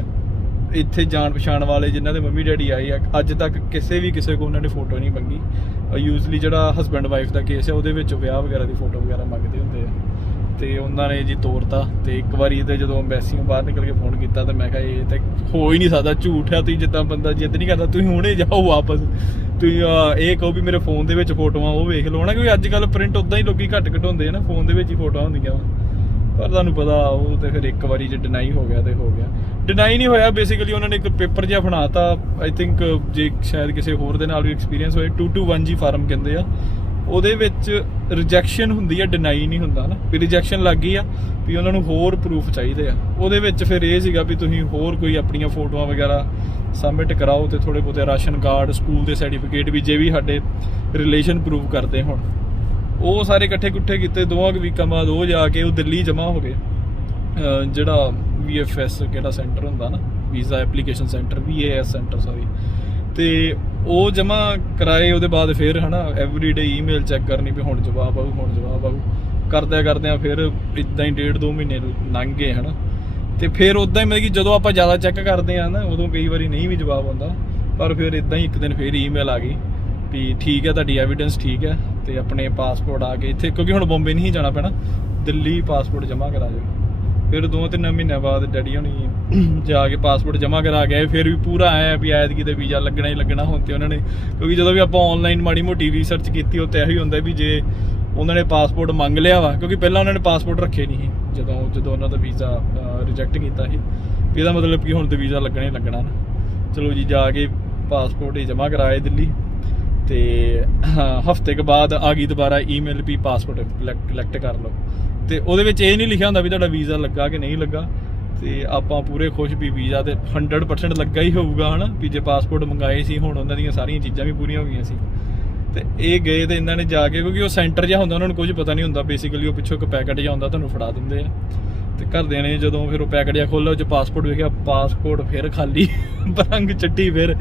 ਇੱਥੇ ਜਾਣ ਪਛਾਣ ਵਾਲੇ ਜਿਨ੍ਹਾਂ ਦੇ ਮੰਮੀ ਡੈਡੀ ਆਏ ਆ ਅੱਜ ਤੱਕ ਕਿਸੇ ਕੋ ਉਹਨਾਂ ਨੇ ਫੋਟੋ ਨਹੀਂ ਮੰਗੀ। ਯੂਜ਼ਲੀ ਜਿਹੜਾ ਹਸਬੈਂਡ ਵਾਈਫ ਦਾ ਕੇਸ ਹੈ ਉਹਦੇ ਵਿੱਚ ਵਿਆਹ ਵਗੈਰਾ ਦੀ ਫੋਟੋ ਵਗੈਰਾ ਮੰਗਦੇ ਹੁੰਦੇ ਆ, ਤੇ ਉਹਨਾਂ ਨੇ ਜੀ ਤੋਰਤਾ। ਤੇ ਇੱਕ ਵਾਰੀ ਤੇ ਜਦੋਂ ਅੰਬੈਸੀੋਂ ਬਾਹਰ ਨਿਕਲ ਕੇ ਫੋਨ ਕੀਤਾ ਤੇ ਮੈਂ ਕਿਹਾ ਇਹ ਤਾਂ ਹੋ ਹੀ ਨਹੀਂ ਸਕਦਾ, ਝੂਠ ਆ। ਤੁਸੀਂ ਜਿੱਦਾਂ ਬੰਦਾ ਜਿੱਦ ਨਹੀਂ ਕਰਦਾ ਤੁਸੀਂ ਹੁਣੇ ਜਾਓ ਵਾਪਸ, ਤੁਸੀਂ ਇਹ ਕਹੋ ਵੀ ਮੇਰੇ ਫੋਨ ਦੇ ਵਿੱਚ ਫੋਟੋਆਂ ਉਹ ਵੇਖ ਲਓ ਨਾ, ਕਿਉਂਕਿ ਅੱਜ ਕੱਲ੍ਹ ਪ੍ਰਿੰਟ ਉੱਦਾਂ ਹੀ ਲੋਕੀ ਘੱਟ ਘਟਾਉਂਦੇ ਆ ਨਾ, ਫੋਨ ਦੇ ਵਿੱਚ ਹੀ ਫੋਟੋਆਂ ਹੁੰਦੀਆਂ। ਪਰ ਤੁਹਾਨੂੰ ਪਤਾ ਉਹ ਤੇ ਫਿਰ ਇੱਕ ਵਾਰੀ ਜੇ ਡਿਨਾਈ ਹੋ ਗਿਆ ਤੇ ਹੋ ਗਿਆ। ਡਿਨਾਈ ਨਹੀਂ ਹੋਇਆ, ਬੇਸਿਕਲੀ ਉਹਨਾਂ ਨੇ ਇੱਕ ਪੇਪਰ ਜਿਹਾ ਬਣਾਤਾ। ਆਈ ਥਿੰਕ ਜੇ ਸ਼ਾਇਦ ਕਿਸੇ ਹੋਰ ਦੇ ਨਾਲ ਵੀ ਐਕਸਪੀਰੀਅੰਸ ਹੋਏ 221G ਫਾਰਮ ਕਹਿੰਦੇ ਆ, ਉਹਦੇ ਵਿੱਚ ਰਿਜੈਕਸ਼ਨ ਹੁੰਦੀ ਆ, ਡਿਨਾਈ ਨਹੀਂ ਹੁੰਦਾ ਨਾ। ਵੀ ਰਿਜੈਕਸ਼ਨ ਲੱਗ ਗਈ ਆ ਵੀ ਉਹਨਾਂ ਨੂੰ ਹੋਰ ਪ੍ਰੂਫ ਚਾਹੀਦੇ ਆ। ਉਹਦੇ ਵਿੱਚ ਫਿਰ ਇਹ ਸੀਗਾ ਵੀ ਤੁਸੀਂ ਹੋਰ ਕੋਈ ਆਪਣੀਆਂ ਫੋਟੋਆਂ ਵਗੈਰਾ ਸਬਮਿਟ ਕਰਾਓ, ਤੇ ਥੋੜ੍ਹੇ ਬਹੁਤੇ ਰਾਸ਼ਨ ਕਾਰਡ ਸਕੂਲ ਦੇ ਸਰਟੀਫਿਕੇਟ ਵੀ ਜੇ ਵੀ ਸਾਡੇ ਰਿਲੇਸ਼ਨ ਪ੍ਰੂਵ ਕਰਦੇ ਹੁਣ, ਉਹ ਸਾਰੇ ਇਕੱਠੇ ਕੀਤੇ। 2 ਵੀਕਾਂ ਬਾਅਦ ਉਹ ਜਾ ਕੇ ਉਹ ਦਿੱਲੀ ਜਮ੍ਹਾਂ ਹੋ ਗਏ, ਜਿਹੜਾ VFS ਕਿਹੜਾ ਸੈਂਟਰ ਹੁੰਦਾ ਨਾ, visa application centre, VAS centre sorry. ਤੇ ਉਹ ਜਮ੍ਹਾਂ ਕਰਾਏ। ਉਹਦੇ ਬਾਅਦ ਫਿਰ ਹੈ ਨਾ ਐਵਰੀਡੇ ਈਮੇਲ ਚੈੱਕ ਕਰਨੀ ਵੀ ਹੁਣ ਜਵਾਬ ਆਊ ਕਰਦਿਆਂ ਫਿਰ ਇੱਦਾਂ ਹੀ 1.5-2 ਮਹੀਨੇ ਲੰਘ ਗਏ ਹੈ ਨਾ। ਤੇ ਫਿਰ ਉੱਦਾਂ ਹੀ ਮਤਲਬ ਕਿ ਜਦੋਂ ਆਪਾਂ ਜ਼ਿਆਦਾ ਚੈੱਕ ਕਰਦੇ ਆ ਨਾ ਉਦੋਂ ਕਈ ਵਾਰੀ ਨਹੀਂ ਵੀ ਜਵਾਬ ਆਉਂਦਾ, ਪਰ ਫਿਰ ਇੱਦਾਂ ਹੀ ਇੱਕ ਦਿਨ ਫਿਰ ਈਮੇਲ ਆ ਗਈ ਵੀ ਠੀਕ ਹੈ ਤੁਹਾਡੀ ਐਵੀਡੈਂਸ ਠੀਕ ਹੈ, ਤੇ ਆਪਣੇ ਪਾਸਪੋਰਟ ਆ ਕੇ ਇੱਥੇ, ਕਿਉਂਕਿ ਹੁਣ ਬੰਬੇ ਨਹੀਂ ਜਾਣਾ ਪੈਣਾ, ਦਿੱਲੀ ਪਾਸਪੋਰਟ ਜਮ੍ਹਾਂ ਕਰਾ ਜਾਓ। ਫਿਰ 2-3 ਮਹੀਨਿਆਂ ਬਾਅਦ ਡੈਡੀ ਹੋਣੀ ਜਾ ਕੇ ਪਾਸਪੋਰਟ ਜਮ੍ਹਾਂ ਕਰਾ ਕੇ ਆਏ। ਫਿਰ ਵੀ ਪੂਰਾ ਆਇਆ ਵੀ ਐਤਕੀ ਤੇ ਵੀਜ਼ਾ ਲੱਗਣਾ ਹੀ ਲੱਗਣਾ ਹੁਣ ਤੇ ਉਹਨਾਂ ਨੇ, ਕਿਉਂਕਿ ਜਦੋਂ ਵੀ ਆਪਾਂ ਆਨਲਾਈਨ ਮਾੜੀ ਮੋਟੀ ਰਿਸਰਚ ਕੀਤੀ ਉਹ ਤਾਂ ਇਹੀ ਹੁੰਦਾ ਵੀ ਜੇ ਉਹਨਾਂ ਨੇ ਪਾਸਪੋਰਟ ਮੰਗ ਲਿਆ ਵਾ, ਕਿਉਂਕਿ ਪਹਿਲਾਂ ਉਹਨਾਂ ਨੇ ਪਾਸਪੋਰਟ ਰੱਖੇ ਨਹੀਂ ਸੀ ਜਦੋਂ ਉਹਨਾਂ ਦਾ ਵੀਜ਼ਾ ਰਿਜੈਕਟ ਕੀਤਾ ਸੀ, ਵੀ ਇਹਦਾ ਮਤਲਬ ਕਿ ਹੁਣ ਤੇ ਵੀਜ਼ਾ ਲੱਗਣਾ ਹੀ ਲੱਗਣਾ ਨਾ। ਚਲੋ ਜੀ ਜਾ ਕੇ ਪਾਸਪੋਰਟ ਹੀ ਜਮ੍ਹਾਂ ਕਰਾਏ ਦਿੱਲੀ, ਤੇ ਹਫ਼ਤੇ ਕੁ ਬਾਅਦ ਆ ਗਈ ਦੁਬਾਰਾ ਈਮੇਲ ਵੀ ਪਾਸਪੋਰਟ ਕਲੈਕਟ ਕਰ ਲਓ। ਤੇ ਉਹਦੇ ਵਿੱਚ ਇਹ ਨਹੀਂ ਲਿਖਿਆ ਹੁੰਦਾ ਵੀ ਤੁਹਾਡਾ ਵੀਜ਼ਾ ਲੱਗਾ ਕਿ ਨਹੀਂ ਲੱਗਾ, ਤੇ ਆਪਾਂ ਪੂਰੇ ਖੁਸ਼ ਵੀ ਵੀਜ਼ਾ ਤੇ 100% ਲੱਗਾ ਹੀ ਹੋਊਗਾ ਹਨਾ ਵੀ ਜੇ ਪਾਸਪੋਰਟ ਮੰਗਾਏ ਸੀ ਹੁਣ ਉਹਨਾਂ ਦੀਆਂ ਸਾਰੀਆਂ ਚੀਜ਼ਾਂ ਵੀ ਪੂਰੀਆਂ ਹੋ ਗਈਆਂ ਸੀ। ਤੇ ਇਹ ਗਏ ਤੇ ਇਹਨਾਂ ਨੇ ਜਾ ਕੇ, ਕਿਉਂਕਿ ਉਹ ਸੈਂਟਰ ਜਿਹਾ ਹੁੰਦਾ ਉਹਨਾਂ ਨੂੰ ਕੁਝ ਪਤਾ ਨਹੀਂ ਹੁੰਦਾ ਬੇਸਿਕਲੀ, ਉਹ ਪਿੱਛੋਂ ਇੱਕ ਪੈਕਟ ਜਿਹਾ ਹੁੰਦਾ ਤੁਹਾਨੂੰ ਫੜਾ ਦਿੰਦੇ ਆ। ਤੇ ਘਰਦਿਆਂ ਨੇ ਜਦੋਂ ਫਿਰ ਉਹ ਪੈਕਟ ਜਿਹਾ ਖੋਲ੍ਹਿਆ ਉਹ 'ਚ ਪਾਸਪੋਰਟ ਵੇਖਿਆ, ਪਾਸਪੋਰਟ ਫਿਰ ਖਾਲੀ ਬਰੰਗ ਚੱਟੀ ਫਿਰ।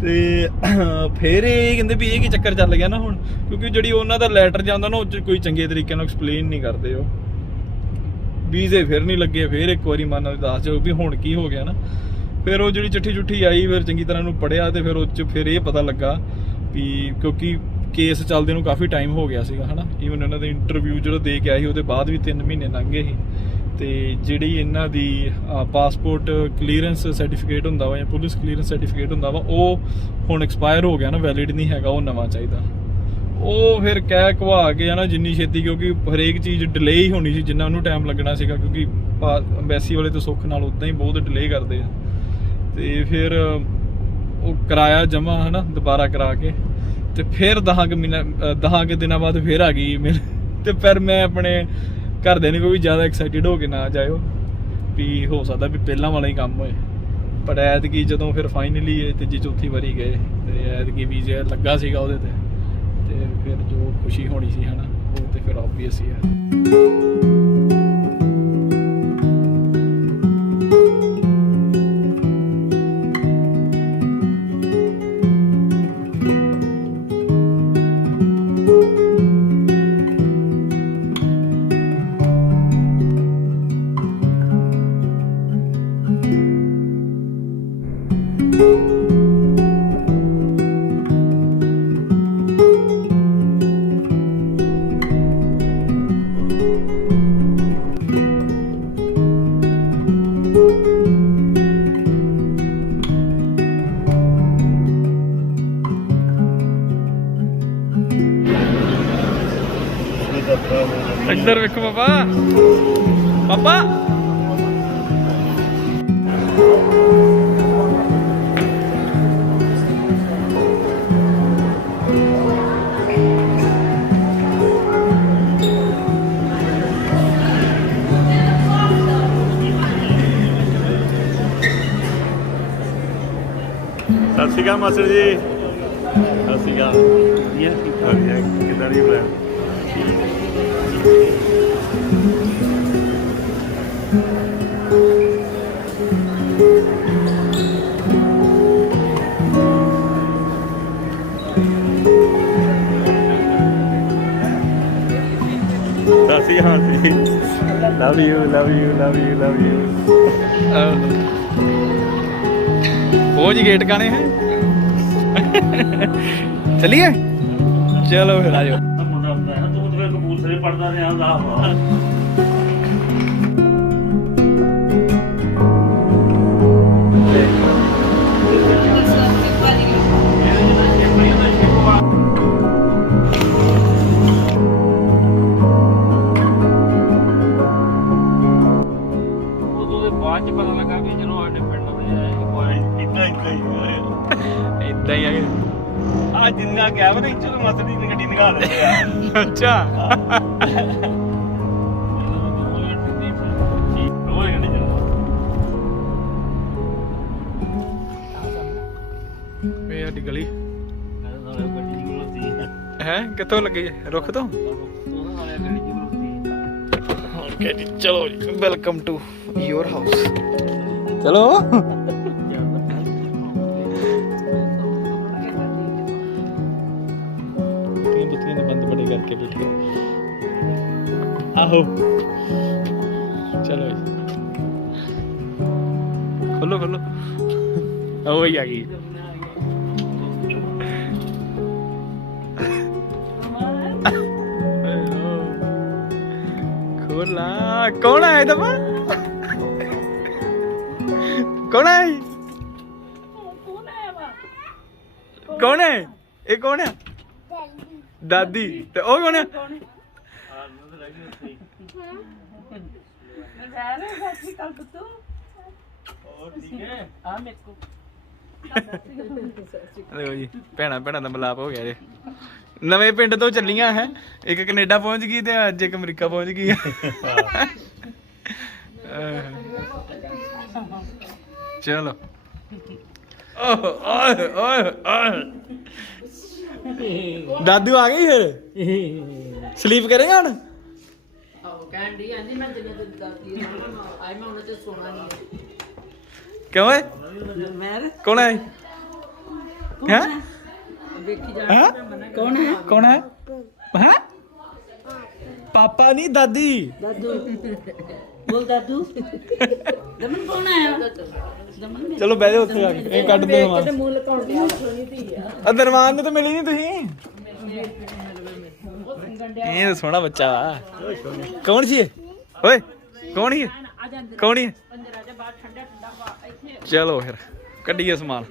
ਤੇ ਫਿਰ ਇਹ ਕਹਿੰਦੇ ਵੀ ਇਹ ਕੀ ਚੱਕਰ ਚੱਲ ਗਿਆ ਨਾ ਹੁਣ, ਕਿਉਂਕਿ ਜਿਹੜੀ ਉਹਨਾਂ ਦਾ ਲੈਟਰ ਜਾਂਦਾ ਨਾ ਉਹ 'ਚ ਕੋਈ ਚੰਗੇ ਤਰੀਕੇ ਨਾਲ ਐਕਸਪਲੇਨ ਨਹੀਂ ਕਰਦੇ ਉਹ। ਵੀਜ਼ੇ ਫਿਰ ਨਹੀਂ ਲੱਗੇ, ਫਿਰ ਇੱਕ ਵਾਰੀ ਮਨ ਦੱਸ ਜਾਓ ਵੀ ਹੁਣ ਕੀ ਹੋ ਗਿਆ ਨਾ। ਫਿਰ ਉਹ ਜਿਹੜੀ ਚਿੱਠੀ ਚੁੱਠੀ ਆਈ ਫਿਰ ਚੰਗੀ ਤਰ੍ਹਾਂ ਨੂੰ ਪੜ੍ਹਿਆ ਤੇ ਫਿਰ ਉਹ 'ਚ ਫਿਰ ਇਹ ਪਤਾ ਲੱਗਾ ਵੀ ਕਿਉਂਕਿ ਕੇਸ ਚੱਲਦੇ ਨੂੰ ਕਾਫੀ ਟਾਈਮ ਹੋ ਗਿਆ ਸੀਗਾ ਹਨਾ। ਈਵਨ ਇਹਨਾਂ ਦੇ ਇੰਟਰਵਿਊ ਜਿਹੜਾ ਦੇ ਕੇ ਆਏ ਸੀ ਉਹਦੇ ਬਾਅਦ ਵੀ 3 ਮਹੀਨੇ ਲੰਘ ਗਏ ਸੀ। ਤੇ ਜਿਹੜੀ ਇਹਨਾਂ ਦੀ ਪਾਸਪੋਰਟ ਕਲੀਅਰੈਂਸ ਸਰਟੀਫਿਕੇਟ ਹੁੰਦਾ ਵਾ ਜਾਂ ਪੁਲਿਸ ਕਲੀਅਰੈਂਸ ਸਰਟੀਫਿਕੇਟ ਹੁੰਦਾ ਵਾ ਉਹ ਹੁਣ ਐਕਸਪਾਇਰ ਹੋ ਗਿਆ ਨਾ, ਵੈਲਿਡ ਨਹੀਂ ਹੈਗਾ, ਉਹ ਨਵਾਂ ਚਾਹੀਦਾ। ਉਹ ਫਿਰ ਕਹਿ ਘਵਾ ਕੇ ਹੈ ਨਾ ਜਿੰਨੀ ਛੇਤੀ, ਕਿਉਂਕਿ ਹਰੇਕ ਚੀਜ਼ ਡਿਲੇ ਹੀ ਹੋਣੀ ਸੀ ਜਿੰਨਾ ਉਹਨੂੰ ਟਾਈਮ ਲੱਗਣਾ ਸੀਗਾ, ਕਿਉਂਕਿ ਅੰਬੈਸੀ ਵਾਲੇ ਤਾਂ ਸੁੱਖ ਨਾਲ ਉੱਦਾਂ ਹੀ ਬਹੁਤ ਡਿਲੇ ਕਰਦੇ ਆ। ਤੇ ਫਿਰ ਉਹ ਕਰਾਇਆ ਜਮ੍ਹਾਂ ਹੈ ਨਾ ਦੁਬਾਰਾ ਕਰਾ ਕੇ, ਤੇ ਫਿਰ 10 ਕੁ ਦਿਨਾਂ ਬਾਅਦ ਫਿਰ ਆ ਗਈ ਈਮੇਲ। ਤੇ ਫਿਰ ਮੈਂ ਆਪਣੇ ਘਰਦਿਆਂ ਨੇ ਕੋਈ ਜ਼ਿਆਦਾ ਐਕਸਾਈਟਿਡ ਹੋ ਕੇ ਨਾ ਜਾਇਓ ਵੀ ਹੋ ਸਕਦਾ ਵੀ ਪਹਿਲਾਂ ਵਾਲਾ ਹੀ ਕੰਮ ਹੋਏ। ਪਰ ਐਤਕੀ ਜਦੋਂ ਫਿਰ ਫਾਈਨਲੀ ਤੀਜੀ ਚੌਥੀ ਵਾਰੀ ਗਏ ਤੇ ਐਤਕੀ ਵੀਜ਼ਾ ਲੱਗਾ ਸੀਗਾ ਉਹਦੇ ਤੇ ਫਿਰ ਜੋ ਖੁਸ਼ੀ ਹੋਣੀ ਸੀ ਹੈ ਨਾ ਉਹ ਤੇ ਫਿਰ ਆਬਵੀਅਸ ਹੀ ਹੈ। ਇੱਧਰ ਵੇਖੋ ਪਾਪਾ, ਪਾਪਾ ਸਤਿ ਸ਼੍ਰੀ ਅਕਾਲ ਮਾਸਟਰ ਜੀ। ਸਤਿ ਸ਼੍ਰੀ ਅਕਾਲ। ਵਧੀਆ ਕਿੱਦਾਂ ਦੀ ਬੁਲਾਇਆ? ਸਤਿ ਸ਼੍ਰੀ ਅਕਾਲ ਜੀ। Love you love you love you love you. वो जी गेट काने हैं। चलिए चलो फिर आ जाओ। पढ़ता रहा ਬਾਅਦ ਚ ਪਤਾ ਲੱਗਾ ਵੀ ਜਦੋਂ ਸਾਡੇ ਪਿੰਡ ਇਦਾਂ ਹੀ ਆ ਜਿੰਨਾ ਕਿਹਾ ਵਾ ਨਹੀਂ ਚਲੋ ਮਾਸਟਰ ਦੀ ਗੱਡੀ ਨਿਕਾਲ ਦਿੰਦੇ ਆ। ਅੱਛਾ ਇਹ ਸਾਡੀ ਗਲੀ ਹੈ ਕਿੱਥੋਂ ਲੱਗੀ ਰੁੱਖ ਤੋਂ। ਓਕੇ ਜੀ ਚਲੋ ਜੀ ਵੈਲਕਮ ਟੂ ਯੋਰ ਹਾਊਸ। ਚਲੋ ਬੱਤੀਆਂ ਦੇ ਬੰਦ ਬੜੇ ਕਰਕੇ ਬੈਠੇ ਆਹੋ। ਚਲੋ ਜੀ ਖੋਲੋ ਖੋਲੋ ਉਹ ਹੀ ਆ ਗਈ। ਖੋਲਾ ਕੌਣ ਆਇਆ ਦਮਾ ਕੌਣ ਆਇਆ ਕੌਣ ਹੈ ਇਹ ਕੌਣ ਹੈ ਦਾਦੀ ਤੇ ਉਹ ਕੌਣ ਹੈ ਦੇਖੋ ਜੀ ਭੈਣਾਂ ਭੈਣਾਂ ਦਾ ਮਿਲਾਪ ਹੋ ਗਿਆ ਜੀ। ਨਵੇਂ ਪਿੰਡ ਤੋਂ ਚੱਲੀਆਂ ਹੈ, ਇੱਕ ਕੈਨੇਡਾ ਪਹੁੰਚ ਗਈ ਤੇ ਅੱਜ ਇੱਕ ਅਮਰੀਕਾ ਪਹੁੰਚ ਗਈ। ਚਲੋ ਓਏ ਓਏ ਓਏ ਦਾਦੂ ਆ ਗਈ ਫਿਰ ਸਲੀਪ ਕਰੇਗਾ ਹੁਣ ਕਹਿੰਦੀ ਆਂਦੀ ਮੈਂ ਜਿੰਨੇ ਦਿਨ ਦਾਤੀ ਆਈ ਮੈਂ ਉਹਨਾਂ ਤੇ ਸੋਣਾ ਨਹੀਂ ਕਿਉਂ ਏ ਮੈਂ ਕੌਣ ਹੈ ਹੈ ਵੇਖੀ ਜਾਣਾ ਕੌਣ ਹੈ ਕੌਣ ਹੈ ਹੈ ਪਾਪਾ ਨਹੀਂ ਦਾਦੀ ਦਾਦੂ ਬੋਲ ਦਾਦੂ ਦਮਨ ਕੌਣ ਆਇਆ ਦਮਨ ਚਲੋ ਬਹਿ ਜਾਓ ਉੱਥੇ ਜਾ ਕੇ ਇਹ ਕੱਢ ਦੋ ਕਿਤੇ ਮੂੰਹ ਲਕਾਉਣ ਦੀ ਸੋਣੀ ਧੀ ਆ ਦਰਵਾਨ ਨੂੰ ਤਾਂ ਮਿਲੀ ਨਹੀਂ ਤੁਸੀਂ ਇਹ ਤਾਂ ਸੋਹਣਾ ਬੱਚਾ ਵਾ ਕੌਣ ਸੀ ਇਹ ਓਏ ਕੌਣ ਸੀ ਕੌਣ ਸੀ ਚਲੋ ਫਿਰ ਕੱਢੀਏ ਸਮਾਨ